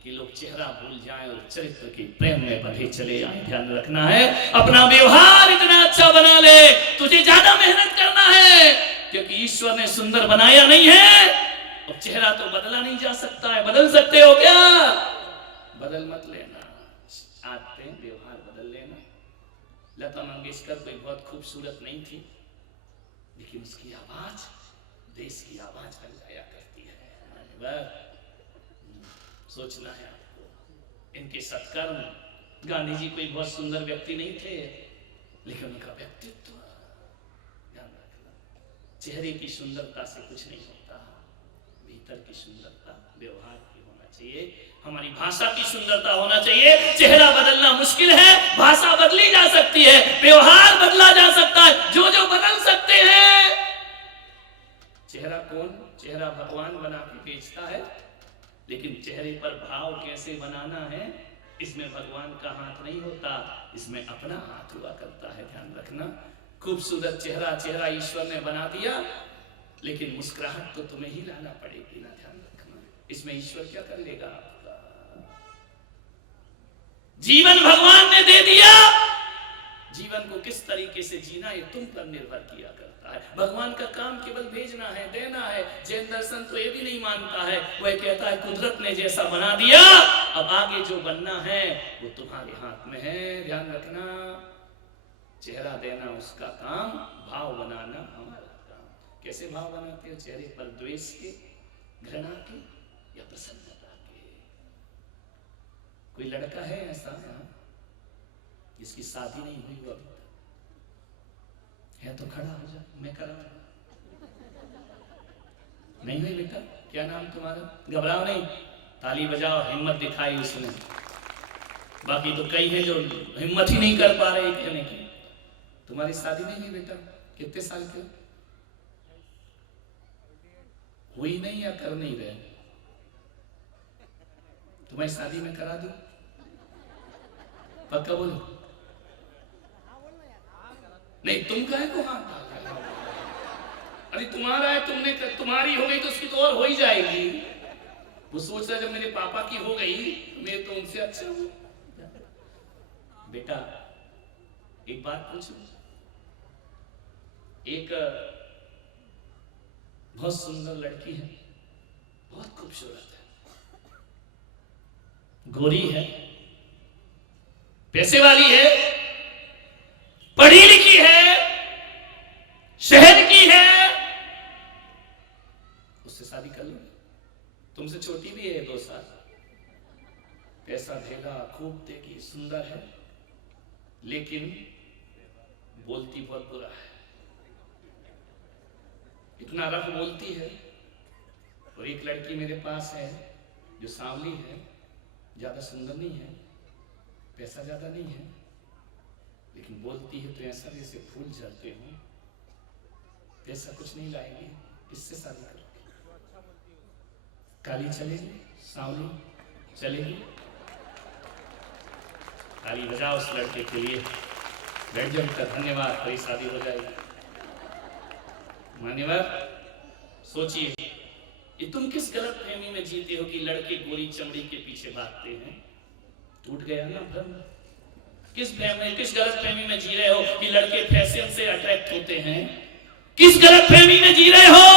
कि लोग चेहरा भूल जाएं और चरित्र के प्रेम में बंधे चले जाएं। ध्यान रखना है, अपना व्यवहार इतना अच्छा बना ले। तुझे ज्यादा मेहनत करना है, क्योंकि ईश्वर ने सुंदर बनाया नहीं है, और चेहरा तो बदला नहीं जा सकता है। बदल सकते हो क्या? बदल मत लेना, आते हैं व्यवहार बदल लेना। लता मंगेशकर कोई बहुत खूबसूरत नहीं थी, लेकिन उसकी आवाज देश की आवाज बन जाया करती है। सोचना है आपको, इनके सत्कर्म। गांधी जी कोई बहुत सुंदर व्यक्ति नहीं थे, लेकिन उनका व्यक्तित्व, ध्यान रखना, चेहरे की सुंदरता से कुछ नहीं होता, भीतर की सुंदरता व्यवहार की होना चाहिए। हमारी भाषा की सुंदरता होना चाहिए। चेहरा बदलना मुश्किल है, भाषा बदली जा सकती है, व्यवहार बदला जा सकता है। जो जो बदल सकते हैं। चेहरा कौन? चेहरा भगवान बना के बेचता है, लेकिन चेहरे पर भाव कैसे बनाना है इसमें भगवान का हाथ नहीं होता, इसमें अपना हाथ हुआ करता है। ध्यान रखना, खूबसूरत चेहरा ईश्वर ने बना दिया, लेकिन मुस्कुराहट तो तुम्हें ही लाना पड़ेगी ना। ध्यान रखना, इसमें ईश्वर क्या कर लेगा आपका? जीवन भगवान ने दे दिया, जीवन को किस तरीके से जीना ये तुम पर निर्भर किया करता है। भगवान का काम केवल भेजना है, देना है। जैन दर्शन तो ये भी नहीं मानता है, वह कहता है कुदरत ने जैसा बना दिया, अब आगे जो बनना है वो तुम्हारे हाथ में है। ध्यान रखना, चेहरा देना उसका काम, भाव बनाना हमारा काम। कैसे भाव बनाते हो? चेहरे पर द्वेष के, घृणा के या प्रसन्नता के? कोई लड़का है ऐसा यहाँ जिसकी शादी नहीं हुई वो अभी तक है? तो खड़ा हो जा, मैं करा। नहीं हुई बेटा? क्या नाम तुम्हारा? घबराओ नहीं, ताली बजाओ, हिम्मत दिखाई उसने। बाकी तो कई हैं जो हिम्मत ही नहीं कर पा रहे कहने की। तुम्हारी शादी नहीं हुई बेटा? कितने साल के? हुई नहीं या कर नहीं रहे? तुम्हारी शादी में करा दूं? पक्का बोलो। नहीं, तुम कहे को हाथ डाल? अरे तुम्हारा है, तुमने तुम्हारी हो गई तो उसकी तो और हो ही जाएगी। वो सोच रहा जब मेरे पापा की हो गई मैं तो उनसे अच्छा हूं। बेटा एक बात पूछूं, एक बहुत सुंदर लड़की है, बहुत खूबसूरत है, गोरी है, पैसे वाली है, पढ़ी लिखी है, शहर की है, उससे शादी कर लो। तुमसे छोटी भी पैसा ढेला खूब देगी, सुंदर है, लेकिन बोलती बहुत बुरा है, इतना रफ बोलती है। और एक लड़की मेरे पास है जो सांवली है, ज्यादा सुंदर नहीं है, पैसा ज्यादा नहीं है, लेकिन बोलती है तो ऐसा जैसे फूल झड़ते हो। पैसा कुछ नहीं लाएगी, किससे शादी करोगे? काली चलेगी, सांवली चलेगी? ताली बजाओ उस लड़के के लिए, बैठ जाओ का धन्यवाद, कोई शादी हो जाएगी। मान्यवर, सोचिए ये तुम किस गलत फहमी में जीते हो कि लड़के गोरी चमड़ी के पीछे भागते हैं? टूट गया ना भ्रम। किस गलत फहमी में जी रहे हो कि लड़के फैशन से अट्रैक्ट होते हैं? किस गलत फहमी में जी रहे हो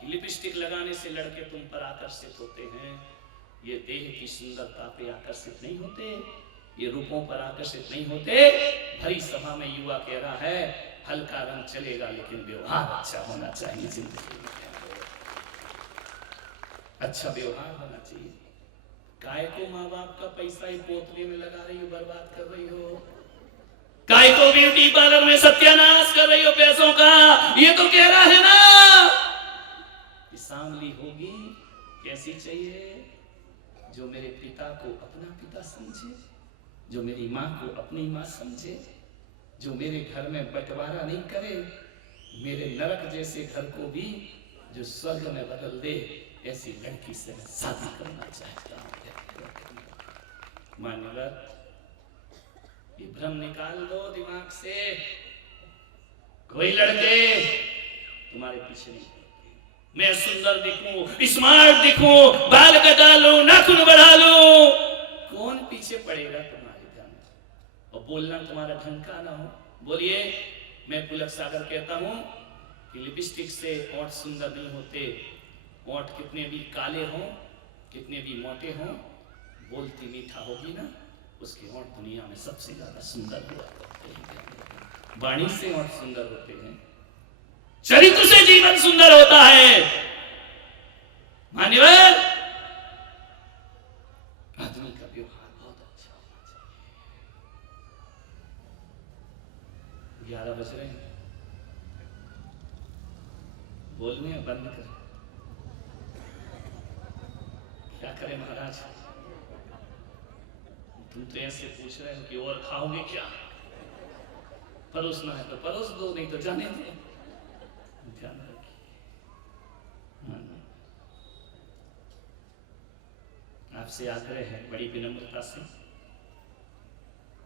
कि लिपस्टिक लगाने से लड़के तुम पर आकर्षित होते हैं? ये देह की सुंदरता पे आकर्षित नहीं होते, ये रूपों पर आकर्षित नहीं होते। भरी सभा में युवा कह रहा है हल्का रंग चलेगा लेकिन व्यवहार अच्छा होना चाहिए, जिंदगी में अच्छा व्यवहार होना चाहिए। काय को माँ बाप का पैसा ही पोतने में लगा रही हो, बर्बाद कर रही हो? काय को ब्यूटी पार्लर में सत्यानाश कर रही हो पैसों का? ये तो कह रहा है ना कि सांवली होगी कैसी चाहिए? जो मेरे पिता को अपना पिता समझे, जो मेरी माँ को अपनी माँ समझे, जो मेरे घर में बंटवारा नहीं करे, मेरे नरक जैसे घर को भी जो स्वर्ग में बदल दे, ऐसी लड़की से मैं शादी करना चाहता हूँ। मान्यवर, ये भ्रम निकाल दो दिमाग से। कोई लड़के तुम्हारे पीछे नहीं, मैं सुंदर दिखूं, स्मार्ट दिखूं, बाल कटा लूं, नाखून बढ़ा लूं, कौन पीछे पड़ेगा तुम्हारे ध्यान? और बोलना तुम्हारा ढंग का ना हो। बोलिए, मैं पुलक सागर कहता हूं कि लिपस्टिक से ओंठ सुंदर नहीं होते। ओंठ कितने भी काले हों, कितने भी मोटे हों, बोलती मीठा होगी ना, उसके ओंठ दुनिया में सबसे ज्यादा सुंदर हुआ करते हैं। वाणी से ओंठ सुंदर होते हैं, चरित्र से जीवन सुंदर होता है। मान्यवर, आदमी का व्यवहार बहुत अच्छा होना चाहिए। 11 बज रहे हैं, बोलने बंद करें। क्या करें महाराज, तुम तो ऐसे पूछ रहे हो कि और खाओगे क्या? परोसना है तो परोस दो, नहीं तो जाने दो। ध्यान रखिए। आपसे आग्रह है बड़ी विनम्रता से,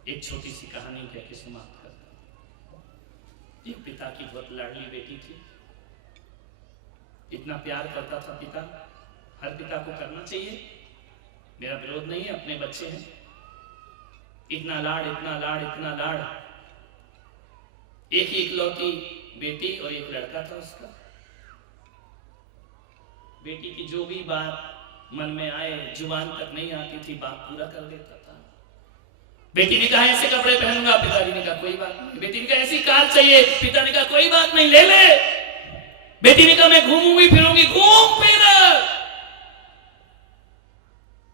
एक छोटी सी कहानी कह के समाप्त करता हूं। एक पिता की बहुत लाडली बेटी थी, इतना प्यार करता था पिता, हर पिता को करना चाहिए, मेरा विरोध नहीं है, अपने बच्चे हैं। इतना लाड, इतना लाड, इतना लाड। एक ही इकलौती बेटी और एक लड़का था उसका। बेटी की जो भी बात मन में आए, जुबान तक नहीं आती थी, बात पूरा कर देता था। बेटी ने कहा ऐसे कपड़े पहनूंगा, पिताजी ने कहा कोई बात नहीं। बेटी ने कहा ऐसी कार चाहिए, पिता ने कहा कोई बात नहीं, ले ले। बेटी ने कहा मैं घूमूंगी फिरूंगी, घूम फिर,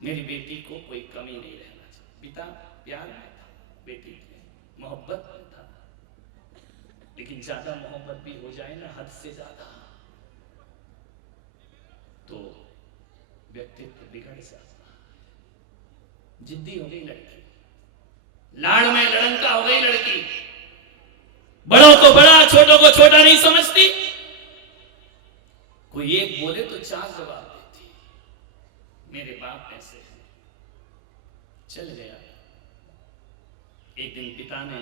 मेरी बेटी को कोई कमी नहीं रहना चाहिए। पिता प्यार में था, बेटी मोहब्बत में था, लेकिन ज्यादा मोहब्बत भी हो जाए ना, हद से ज्यादा, तो व्यक्तित्व बिगड़ जाता। जिद्दी हो गई लड़की, लाड़ में लड़नका हो गई लड़की, बड़ों को बड़ा, छोटों को छोटा नहीं समझती। कोई एक बोले तो 4 जवाब देती। मेरे बाप ऐसे हैं। चल गया। एक दिन पिता ने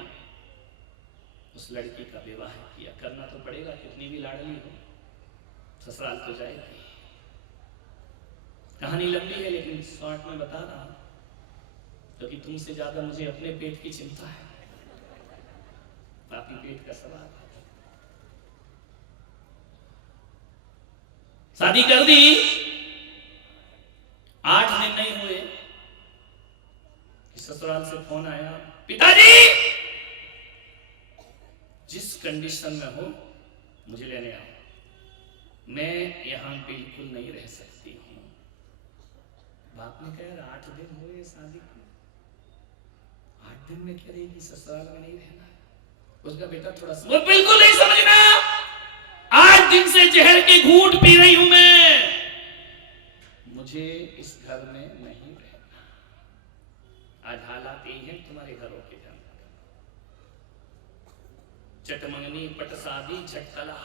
उस लड़की का विवाह किया। करना तो पड़ेगा, कितनी भी लाडली हो, ससुराल तो जाएगी। कहानी लंबी है लेकिन शॉर्ट में बता रहा हूं, क्योंकि तुमसे ज्यादा मुझे अपने पेट की चिंता है। पापी पेट का सवाल। शादी कर दी, 8 दिन नहीं हुए ससुराल से फोन आया, पिताजी जिस कंडीशन में हो मुझे लेने आओ, मैं यहां बिल्कुल नहीं रह सकती हूं। बाप ने कहा यार 8 दिन हुए शादी को, 8 दिन में कह रही कि ससुराल में नहीं रहना है। उसका बेटा थोड़ा सा, वो बिल्कुल नहीं समझना, 8 दिन से जहर के घूंट पी रही हूं मैं, मुझे इस घर में नहीं रहना। आज हालात यही है तुम्हारे घरों के जन, चटमंगनी पटसादी झटकला,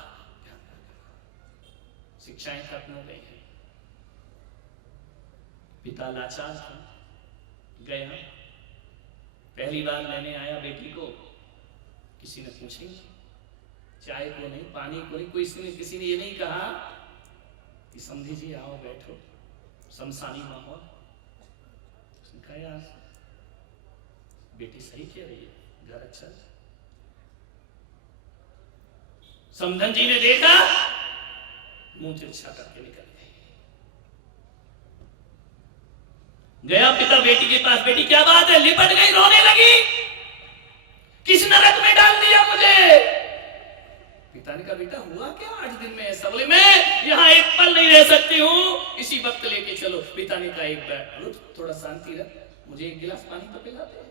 शिक्षाएं खत्म हो गई हैं। पिता लाचार था, गया पहली बार लेने आया बेटी को, किसी ने पूछे चाय को नहीं, पानी को नहीं, किसी ने ये नहीं कहा कि समझी जी आओ बैठो, शमशानी माहौल। उसने कहा यार बेटी सही कह रही है, घर अच्छा। समधन जी ने देखा, मुंह तिरछा करके निकल गया पिता बेटी के पास, बेटी क्या बात है, लिपट गई, रोने लगी, किस नरक में डाल दिया मुझे। पिता ने कहा बेटा हुआ क्या 8 दिन में ऐसा? बोले मैं यहाँ एक पल नहीं रह सकती हूँ, इसी वक्त लेके चलो। पिता ने कहा एक बार थोड़ा शांति रख, मुझे एक गिलास पानी तो पिलाते हैं।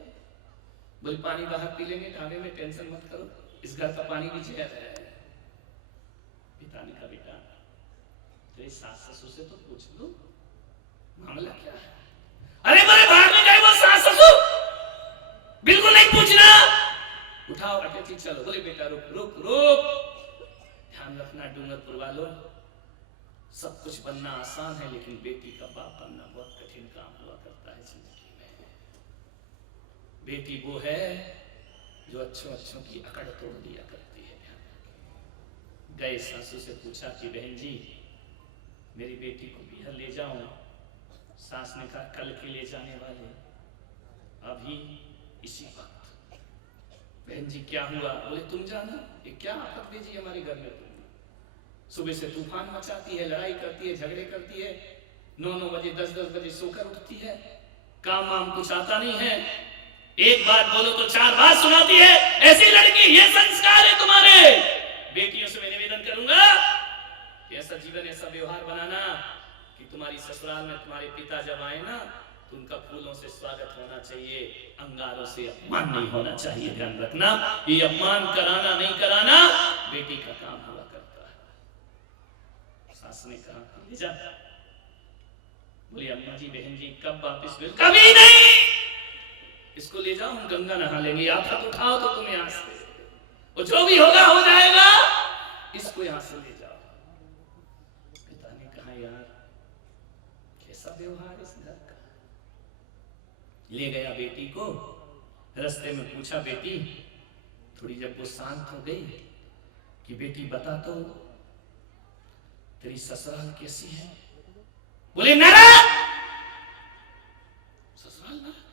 बोले पानी बाहर पी लेंगे ढाबे में, टेंशन मत करो, इस घर का पानी भी जहर है। पिता ने कहा बेटा तेरे सास ससुर से तो पूछ लो मामला क्या है। अरे मेरे भाग में गए वो सास ससुर, बिल्कुल नहीं पूछना, उठाओ अटेची चलो। बोले बेटा रुक रुक रुक, ध्यान रखना डूंगरपुर वालों, सब कुछ बनना आसान है लेकिन बेटी का बाप बनना बहुत कठिन काम हुआ करता है जिंदगी में। बेटी वो है जो अच्छों अच्छों की अकड़ तोड़ दिया करती है। गए सासू से पूछा कि बहन जी मेरी बेटी को बिहार ले जाऊं। सास ने कहा कल के ले जाने वाले, अभी इसी वक्त। बहन जी क्या हुआ? बोले तुम जाना, ये क्या आफत भेजी हमारे घर में तुमने? सुबह से तूफान मचाती है, लड़ाई करती है, झगड़े करती है, 9-9 बजे 10-10 बजे सोकर उठती है, काम वाम कुछ आता नहीं है, एक बात बोलो तो 4 बात सुनाती है। ऐसी लड़की, ये संस्कार है तुम्हारे। बेटियों से मैं निवेदन करूंगा कि ऐसा जीवन, ऐसा व्यवहार बनाना कि तुम्हारी ससुराल में तुम्हारे पिता जब आए ना तो उनका फूलों से स्वागत होना चाहिए, अंगारों से अपमान नहीं होना चाहिए। ध्यान रखना, ये अपमान कराना नहीं कराना बेटी का काम हुआ करता है। सास ने कहा ले जा। बोली अम्मा जी बहन जी कब वापिस? कभी नहीं, इसको ले जाओ, हम गंगा नहा लेंगे। आप हाथ उठाओ तो तुम यहां से, वो जो भी होगा हो जाएगा, इसको यहां से ले जाओ। पिता ने कहा यार कैसा व्यवहार इस घर का। ले गया बेटी को, रास्ते में पूछा बेटी, थोड़ी जब वो शांत हो गई कि बेटी बता तो तेरी ससुराल कैसी है? बोले नरक। ससुराल नरक?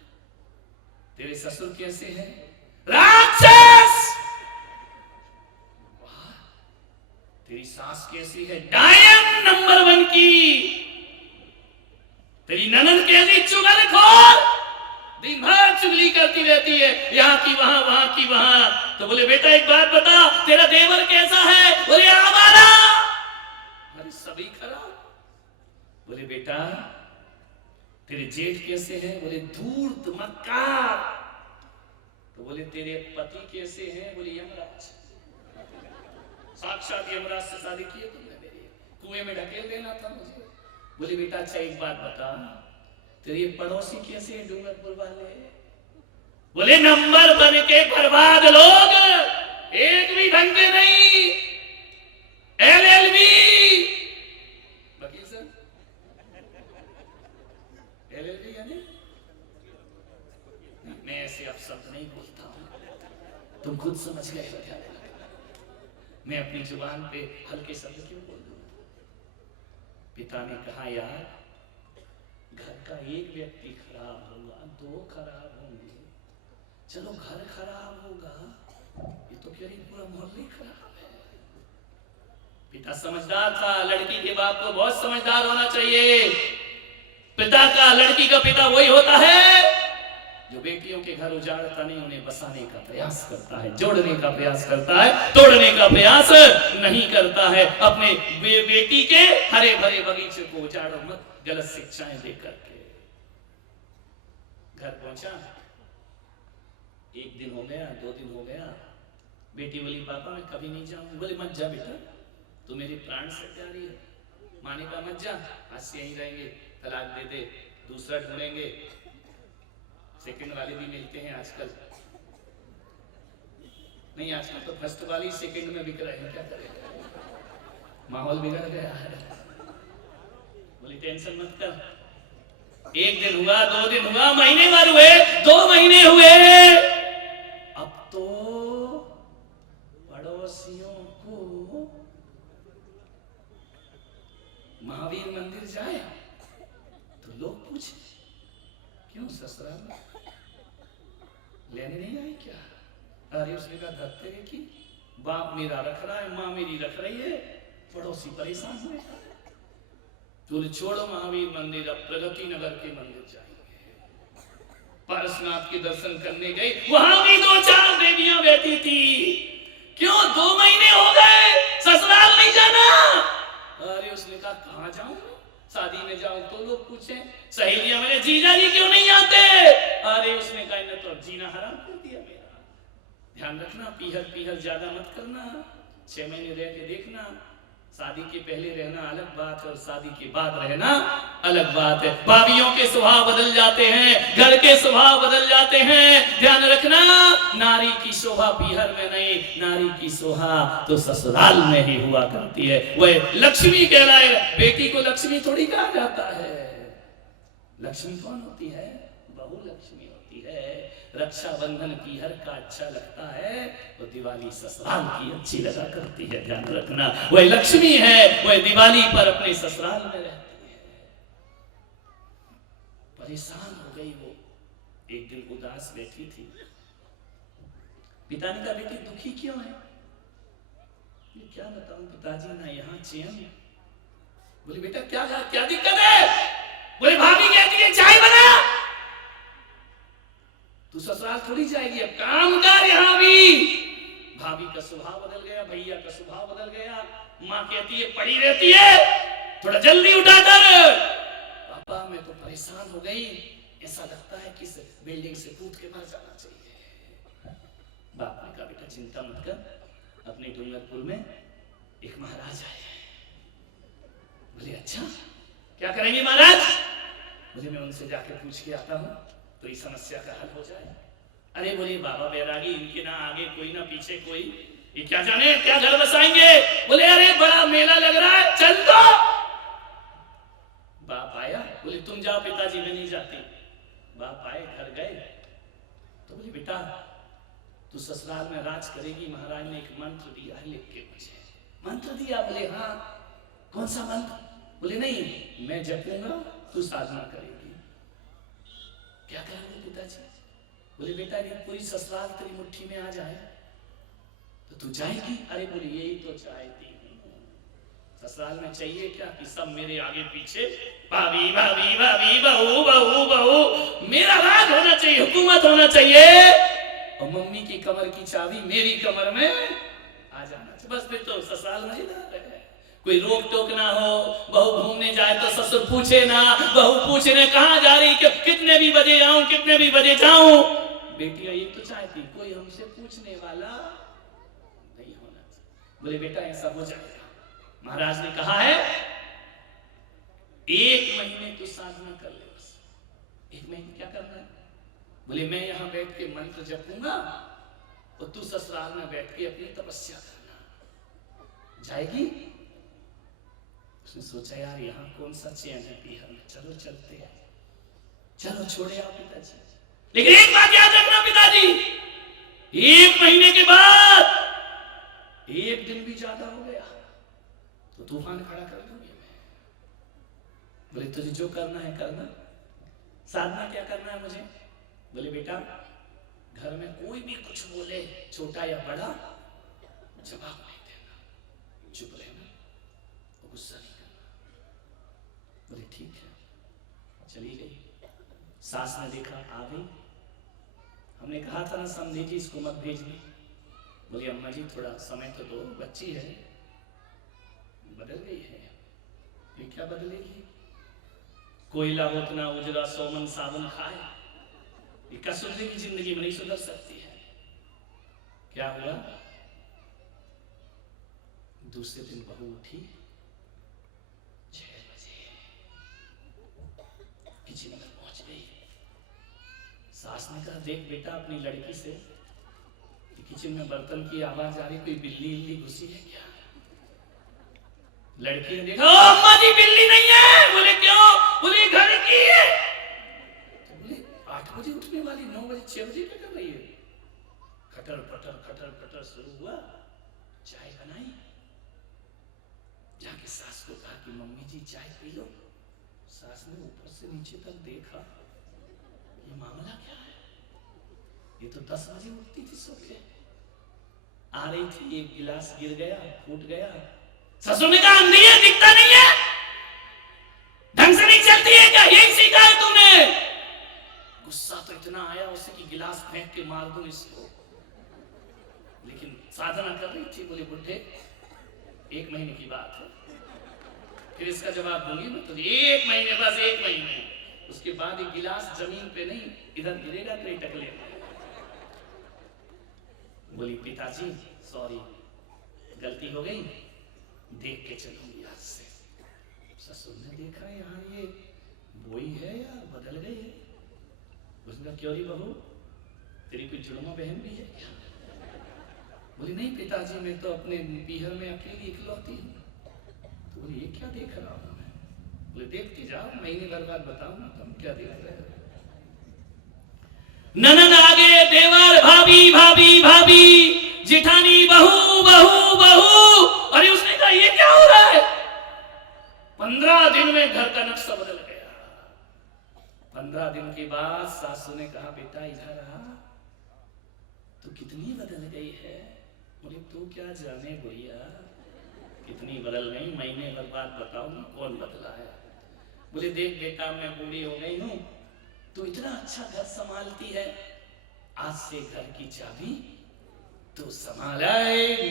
तेरे ससुर कैसे हैं? राक्षस। तेरी सास कैसी है? डायन नंबर 1 की। तेरी ननद कैसी? चुगलखोर, दिन भर चुगली करती रहती है, यहाँ की वहां, वहां की वहां। तो बोले बेटा एक बात बता, तेरा देवर कैसा है? बोले आवारा। अरे सभी खराब। बोले बेटा तेरे जेठ कैसे हैं? बोले धूर्त मक्कार। तो बोले तेरे पति कैसे हैं? बोले यमराज। साक्षात यमराज से शादी की है तुमने मेरी, कुएं में ढकेल देना था मुझे। बोले बेटा अच्छा एक बात बता, तेरे पड़ोसी कैसे हैं डूंगरपुर वाले? बोले नंबर 1 के बर्बाद लोग, एक भी ढंग के नहीं। LLB वकील सर, LLB यानी मैं ऐसे अब शब्द नहीं बोलता हूं, तुम खुद समझ गए। मैं अपनी जुबान पे हल्के शब्द क्यों बोल दूं? पिता ने कहा यार घर का एक व्यक्ति खराब होगा, 2 खराब होंगे, चलो घर खराब होगा, ये तो क्या पूरा मोहल्ला खराब है। पिता समझदार था, लड़की के बाप को बहुत समझदार होना चाहिए। पिता का, लड़की का पिता वही होता है जो बेटियों के घर उजाड़ता नहीं, उन्हें बसाने का प्रयास करता है, जोड़ने का प्रयास करता है, तोड़ने का प्रयास नहीं करता है। अपने बेटी के हरे भरे बगीचे को उजाड़ो मत गलत शिक्षाएं देकर के। घर पहुंचा, एक दिन हो गया, 2 दिन हो गया, बेटी बोली पापा मैं कभी नहीं जाऊंगी। बोले मत जा बेटा, तू मेरी प्राण से प्यारी है। माँ ने कहा मत जा, आज से यहीं रहेंगे, तलाक दे दे, दूसरा ढूंढेंगे। सेकंड वाले भी मिलते हैं आजकल, नहीं आजकल तो फर्स्ट वाली सेकंड में बिक रहे हैं, क्या करें, माहौल बिगड़ गया है। बोली टेंशन मत कर, 1 दिन हुआ, 2 दिन हुआ, महीने भर हुए, 2 महीने हुए, अब तो पड़ोसियों को महावीर मंदिर जाए तो लोग पूछे क्यों ससुराल लेने नहीं आए क्या? अरे उसने कहा धत्ते की बाप मेरा रख रहा है, माँ मेरी रख रही है, पड़ोसी परेशान हुए। बोले छोड़ो महावीर मंदिर, अब प्रगति नगर के मंदिर जाएंगे। पारसनाथ के दर्शन करने गए, वहां भी 2-4 देवियां बैठी थी। क्यों 2 महीने हो गए, ससुराल नहीं जाना? अरे उसने कहा कहां जाऊं, शादी में जाऊं तो लोग पूछे, सहेलियां मेरे जीजा जी क्यों नहीं आते? अरे उसने कहा इन्हें तो जीना हराम कर दिया मेरा। ध्यान रखना, पीहर ज्यादा मत करना, 6 महीने रह के देखना। शादी के पहले रहना अलग बात है और शादी के बाद रहना अलग बात है। भाभियों के स्वभाव बदल जाते हैं, घर के स्वभाव बदल जाते हैं। ध्यान रखना, नारी की शोभा पीहर में नहीं, नारी की शोभा तो ससुराल में ही हुआ करती है। वह लक्ष्मी कहलाए। बेटी को लक्ष्मी थोड़ी कहा जाता है। लक्ष्मी कौन होती है? बहु लक्ष्मी होती है। रक्षाबंधन पीहर का अच्छा लगता है तो दिवाली ससुराल की अच्छी लगा करती है। ध्यान रखना, वह लक्ष्मी है, वह दिवाली पर अपने ससुराल में रहती है। परेशान हो गई वो, एक दिन उदास बैठी थी। पिता ने कहा बेटी दुखी क्यों है? क्या बताऊं पिताजी, ना यहाँ चैन। बोले बेटा क्या दिक्कत है? बोले भाभी कहती है चाय बना, तू ससुराल थोड़ी जाएगी, अब काम कर। यहाँ भी भाभी का स्वभाव बदल गया, भैया का स्वभाव बदल गया। माँ कहती है पड़ी रहती है, थोड़ा जल्दी उठा कर। पापा मैं तो परेशान हो गई, ऐसा लगता है कि बिल्डिंग से कूद के मर जाना चाहिए। बाप ने कहा बेटा चिंता मत कर, अपने डूंगरपुर में एक महाराज आए हैं। बोले अच्छा क्या करेंगे महाराज? बोले मैं उनसे जाके पूछ के आता हूँ तो इस समस्या का हल हो जाए। अरे बोले बाबा बैरागी, इनके ना आगे कोई ना पीछे कोई, ये क्या जाने क्या घर बसाएंगे। बोले अरे बड़ा मेला लग रहा है, चल तो। बाप आया, बोले तुम जाओ पिताजी मैं नहीं जाती। बाप आए, घर गए तो बोले बेटा तू ससुराल में राज करेगी, महाराज ने एक मंत्र दिया है लिख के मुझे। मंत्र दिया? बोले हाँ। कौन सा मंत्र? बोले नहीं मैं जपूंगा, तू साधना करेगी। क्या करेंगे पिताजी? बोले बेटा ये पूरी ससुराल तेरी मुट्ठी में आ जाए तो तू जाएगी? अरे बोले यही तो चाहती हूँ, ससुराल में चाहिए क्या कि सब मेरे आगे पीछे भाभी भाभी भाभी बहू बहू बहू, मेरा राज होना चाहिए, हुकूमत होना चाहिए, और मम्मी की कमर की चाबी मेरी कमर में आ जाना चाहिए। बस फिर तो ससुराल मजेदार है, कोई रोक टोक ना हो। बहू घूमने जाए तो ससुर पूछे ना, बहू पूछने कहाँ जा रही, कितने भी बजे आऊं कितने भी बजे जाऊं। बेटियां ये तो चाहती कोई हमसे पूछने वाला नहीं होना चाहिए। बोले बेटा ऐसा हो जाएगा। महाराज ने कहा है 1 महीने तू साधना कर ले, बस 1 महीने क्या करना है? बोले मैं यहाँ बैठ के मंत्र जपूंगा और तू ससुराल में बैठ के अपनी तपस्या करना। जाएगी? उसने सोचा यार यहाँ कौन सा चैन है पीहर में, चलो चलते हैं, चलो छोड़े आओ पिताजी। लेकिन एक बात याद रखना पिताजी, 1 महीने के बाद 1 दिन भी ज्यादा हो गया तो तूफान खड़ा कर दूंगी मैं। बोले तुझे जो करना है करना, साधना क्या करना है मुझे? बोले बेटा घर में कोई भी कुछ बोले छोटा या बड़ा जवाब नहीं देना, चुप रहना, गुस्सा नहीं करना। बोले ठीक है। चली गई। सास ने देखा आ गई, हमने कहा था ना समझे जी इसको मत भेजनी। बोली अम्मा जी थोड़ा समय तो दो, बच्ची है, बदल गई है। ये क्या बदलेगी? कोयला उतना उजरा सोमन सावन खाए, इक्का सुधरी की जिंदगी में नहीं सुधर सकती है। क्या हुआ? दूसरे दिन बहू उठी 6 बजे, किचन में पहुंच गई। सास ने कहा, देख बेटा अपनी लड़की से किचन में बर्तन की आवाज आ रही, कोई बिल्ली इल्ली घुसी है क्या? लड़की ने देखा, ओ अम्मा जी बिल्ली नहीं है। बोले क्यों? बोले घर की है। तो बोले 8 बजे उठने वाली 9 बजे 6 बजे क्या कर रही है? खटर खटर शुरू हुआ। चाय बनाई, जाके सास को कहा कि मम्मी जी चाय पी लो। सास ने ऊपर से नीचे तक देखा, ये मामला क्या है? ये तो 10 बजे उठती थी सो के। आ रही थी, एक गिलास गिर गया, फूट गया। ससुर ने कहा, अंधी है, दिखता नहीं है, ढंग से नहीं चलती है क्या? यही सीखा है तूने? गुस्सा तो इतना आया उसे कि गिलास फेंक के मार दूं इसको, लेकिन साधना कर रही थी। बोले बुढ़े 1 महीने की बात है, फिर इसका जवाब दूंगी मैं तुझे। 1 महीने, बस 1 महीने। उसके बाद ये गिलास जमीन पे नहीं इधर गिरेगा तो टकले। बोली पिताजी सॉरी, गलती हो गई, देख के चलूंगी आज से। ससुर ने देखा यहाँ ये बोई है या बदल गई है। उसने कहा, क्यों री बहू, तेरी कोई जुड़वा बहन भी है क्या? बोली नहीं पिताजी, मैं तो अपने पीहर में अकेली इकलौती हूँ। तो बोली ये क्या देख रहा हूँ मैं? बोले देखते जाओ, महीने भर बाद बताऊंगा तुम क्या देख रहे हो। ननद आगे, देवर भाभी भाभी भाभी, जिठानी बहू बहू बहू। अरे उसने कहा ये क्या हो रहा है? 15 दिन में घर का नक्शा बदल गया। 15 दिन के बाद सासू ने कहा, बेटा इधर आ, तू कितनी बदल गई है। बोले तू क्या जाने बुढ़िया, कितनी बदल गई, महीने भर बाद बताओ ना कौन बदला है। बोले देख बेटा, मैं बूढ़ी हो गई हूं, तू इतना अच्छा घर संभालती है, आज से घर की चाबी तू संभाला।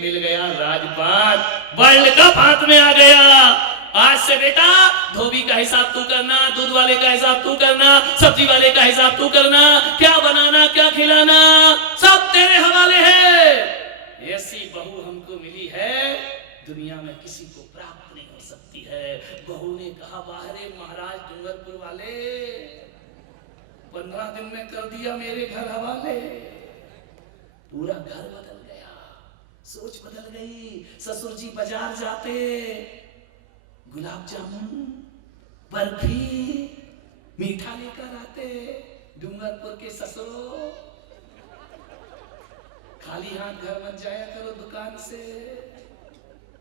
मिल गया राजपाट, वर्ल्ड कप हाथ में आ गया। आज से बेटा धोबी का हिसाब तू करना, दूध वाले का हिसाब तू करना, सब्जी वाले का हिसाब तू करना, क्या बनाना क्या खिलाना सब तेरे हवाले है। ऐसी बहू हमको मिली है, दुनिया में किसी को प्राप्त नहीं हो सकती है। बहू ने कहा, बाहरे महाराज डूंगरपुर वाले 15 दिन में कर दिया मेरे घर हवाले। पूरा घर बदल गया, सोच बदल गई। ससुर जी बाजार जाते, गुलाब जामुन बर्फी मीठा लेकर आते। डूंगरपुर के ससुरो, खाली हाथ घर मत जाया करो, दुकान से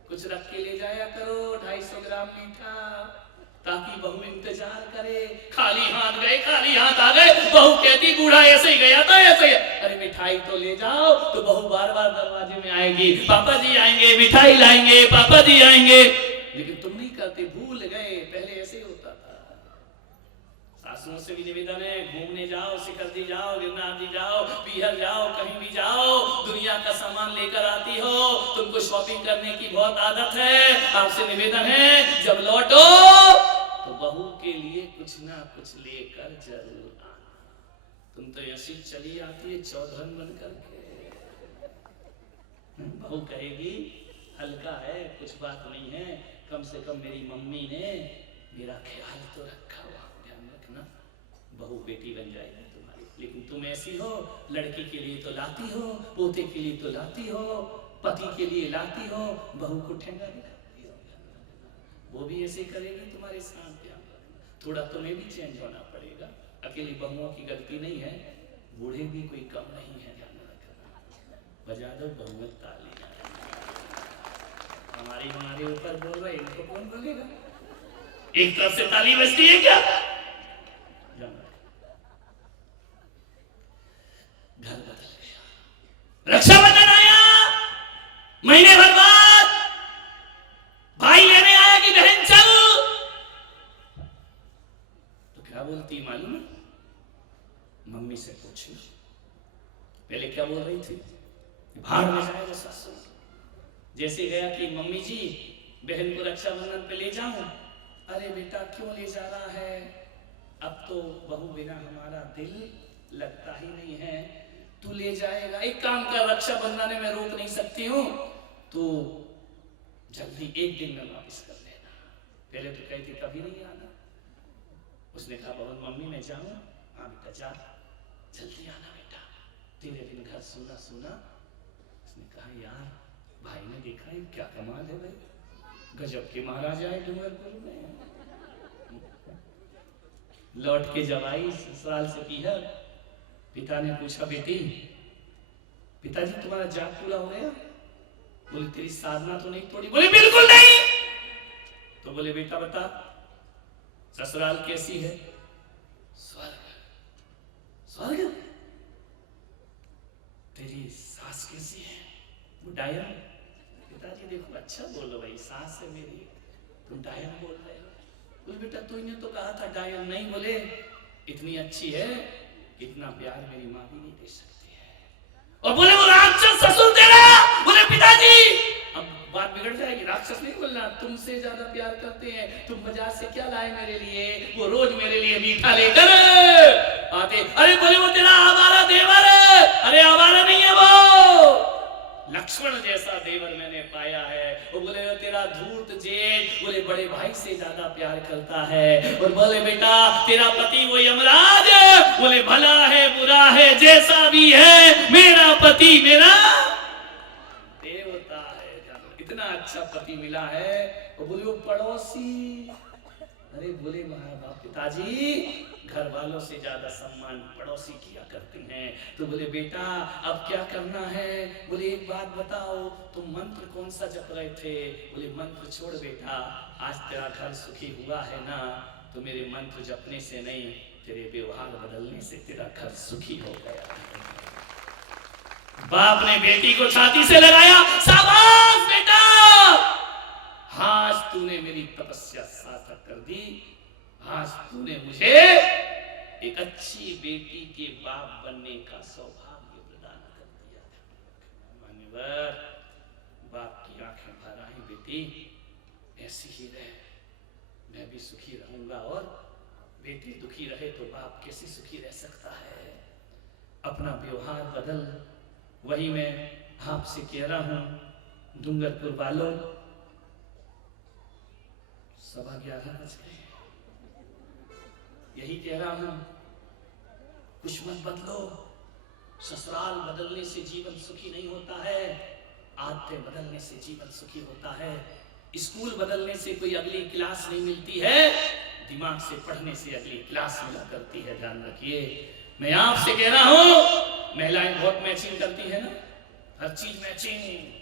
कुछ रख के ले जाया करो, 250 ग्राम मीठा, ताकि बहू इंतजार करे। खाली हाथ गए, खाली हाथ आ गए, बहू कहती बूढ़ा ऐसे ही गया था, ऐसे ही। अरे मिठाई तो ले जाओ, तो बहू बार बार दरवाजे में आएगी, पापा जी आएंगे, मिठाई लाएंगे, पापा जी आएंगे। लेकिन तुम नहीं करते, भूल गए, पहले ऐसे ही होता था। सासुओं से भी निवेदन है, घूमने जाओ, सिकंदी जाओ, गिरनार जाओ, पीहर जाओ, कहीं भी जाओ, दुनिया का सामान लेकर आती हो, तुमको शॉपिंग करने की बहुत आदत है। आपसे निवेदन है, जब लौटो तो बहू के लिए कुछ ना कुछ लेकर जरूर आना। तुम तो ऐसी चली आती है चौधरन बन करके। बहू कहेगी हल्का है, कुछ बात नहीं है, कम से कम मेरी मम्मी ने मेरा ख्याल तो रखा हुआ, ध्यान रखना, बहू बेटी बन जाएगी तुम्हारी। लेकिन तुम ऐसी हो, लड़की के लिए तो लाती हो, पोते के लिए तो लाती हो, पति के लिए लाती हो, बहू को ठेंगा दिखाती हो। वो भी ऐसे करेगी तुम्हारे साथ। थोड़ा तुम्हें भी चेंज होना पड़ेगा। अकेली बहुओं की गलती नहीं है, बूढ़े भी कोई कम नहीं है, ध्यान रखना। बजा दो बहुओं ताली। हमारे ऊपर बोल रहे, इनको कौन बोलेगा? एक तरफ से ताली बजती है क्या? घर बदल गया। रक्षाबंधन आया, महीने भर बाद भाई लेने आया कि बहन चल, तो क्या बोलती मालूम है? मम्मी से पूछो। पहले क्या बोल रही थी? भाड़ में जाएगा सासू। जैसे गया कि मम्मी जी बहन को रक्षाबंधन पे ले जाऊं, अरे बेटा क्यों ले जा रहा है, अब तो बहू बिना हमारा दिल लगता ही नहीं है, तू ले जाएगा। एक काम कर, रक्षाबंधन में रोक नहीं सकती हूँ, तो जल्दी एक दिन में वापस कर लेना। पहले तो कहती कभी नहीं आना। उसने कहा बहुत मम्मी मैं जाऊं। हाँ बेटा जा, जल्दी आना बेटा, तेरे दिन घर सोना सोना। उसने कहा यार भाई ने देखा है क्या कमाल है भाई, गजब के महाराज आए डूंगरपुर में। लौट के जब आई ससुराल से पीहर, पिता ने पूछा बेटी पिताजी तुम्हारा जाग पूरा हो गया? बोले तेरी साधना तो नहीं तोड़ी? बोले बिल्कुल नहीं। तो बोले बेटा बता ससुराल कैसी है? स्वर्ग। स्वर्ग? तेरी सास कैसी है? वो डायन। पिताजी देखो अच्छा बोलो भाई, सास है मेरी, तुम डायन बोल रहे हो? बोले बेटा तूने तो कहा था डायन नहीं। बोले इतनी अच्छी है, इतना प्यार मेरी माँ भी नहीं दे सकती है। और बोले वो राक्षस ससुर तेरा। बोले पिताजी अब बात बिगड़ जाएगी, राक्षस नहीं बोलना, तुमसे ज्यादा प्यार करते हैं। तुम बाजार से क्या लाए मेरे लिए? वो रोज मेरे लिए मीठा लेकर आते। अरे बोले वो तेरा आवारा देवर है। अरे आवारा नहीं है, वो लक्ष्मण जैसा देवर मैंने पाया है। वो बोले वो तेरा धूर्त जेठ, बोले बड़े भाई से ज्यादा प्यार करता है। और बोले बेटा तेरा पति वो यमराज है। बोले भला है बुरा है जैसा भी है, मेरा पति मेरा देवता है। इतना अच्छा पति मिला है। और बोले वो पड़ोसी। अरे बोले महाराज पिताजी घर वालों से ज्यादा सम्मान पड़ोसी किया करते हैं। तो बोले बेटा अब क्या करना है? बोले एक बात बताओ, तुम मंत्र कौन सा जप रहे थे? बोले मंत्र छोड़ बेटा, आज तेरा घर सुखी हुआ है ना, तो मेरे मंत्र जपने से नहीं, तेरे व्यवहार बदलने से तेरा घर सुखी हो गया। बाप ने बेटी को छाती से लगाया, शाबाश बेटा, आज तूने मेरी तपस्या सार्थक कर दी। आज तूने मुझे एक अच्छी बेटी के बाप बनने का सौभाग्य प्रदान कर दिया। मान्यवर बाप की आंखें भर आई, बेटी ऐसी ही रहे, मैं भी सुखी रहूंगा। और बेटी दुखी रहे तो बाप कैसे सुखी रह सकता है? अपना व्यवहार बदल। वही मैं आपसे कह रहा हूं डूंगरपुर वालों, 11:15 बज गए। यही कह रहा हूं कुछ मत बदलो। ससुराल बदलने से जीवन सुखी नहीं होता है, आदतें बदलने से जीवन सुखी होता है। स्कूल बदलने से कोई अगली क्लास नहीं मिलती है, दिमाग से पढ़ने से अगली क्लास मिला करती है। ध्यान रखिए, मैं आपसे कह रहा हूं महिलाएं बहुत मैचिंग करती है ना, हर चीज मैचिंग।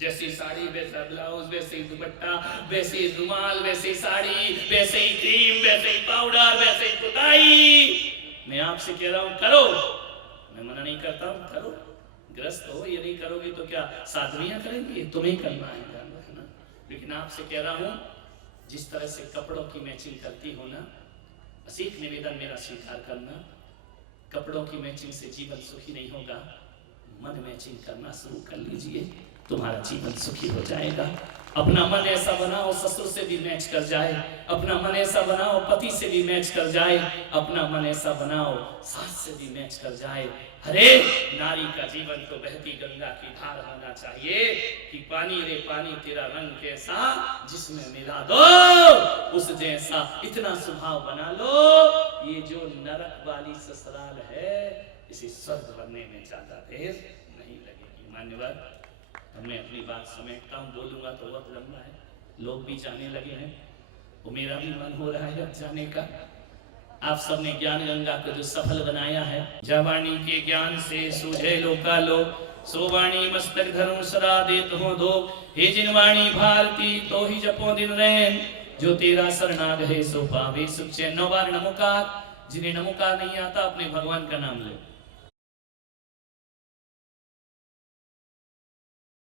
जैसी साड़ी वैसा ब्लाउज, वैसे ही दुपट्टा, वैसे ही रुमाल, वैसे ही साड़ी, वैसे ही क्रीम, वैसे ही पाउडर, वैसे ही पुताई। मैं आपसे कह रहा हूं करो, मैं मना नहीं करता हूं, करो। ग्रस्त हो, ये नहीं करोगे तो क्या साधुइयां करेंगी? तुम्हें करना है, ध्यान रखना। लेकिन आपसे कह रहा हूं जिस तरह से कपड़ों की मैचिंग करती हो ना, असीख निवेदन मेरा स्वीकार करना, कपड़ों की मैचिंग से जीवन सुखी नहीं होगा। मन मैचिंग करना शुरू कर लीजिए, तुम्हारा जीवन सुखी हो जाएगा। अपना मन ऐसा बनाओ ससुर से भी मैच कर जाए, अपना मन ऐसा बनाओ पति से भी मैच कर जाए, अपना मन ऐसा बनाओ सास से भी मैच कर जाए। अरे नारी का जीवन तो बहती गंगा की धार होना चाहिए कि पानी रे पानी तेरा रंग कैसा, जिसमें मिला दो उस जैसा, इतना स्वभाव बना लो। ये जो नरक वाली ससुराल है, इसे स्वर्ग बनने में ज्यादा देर नहीं लगेगी। मान्यवर मैं अपनी बात समेटता हूँ, बोलूंगा तो बहुत लंबा है, लोग भी जाने लगे हैं, वो मेरा भी मन हो रहा है अब जाने का। आप सबने ज्ञान गंगा को जो सफल बनाया है, जवानी के ज्ञान से सूझे लोका लोक, सोवाणी मस्तक धरो सदा देत हो दो, हे जिनवाणी भारती तो ही जपो दिन रैन, जो तेरा शरणागत है सो पावे सुख चैन। 9 बार नमोकार। जिन्हें नमोकार नहीं आता अपने भगवान का नाम ले।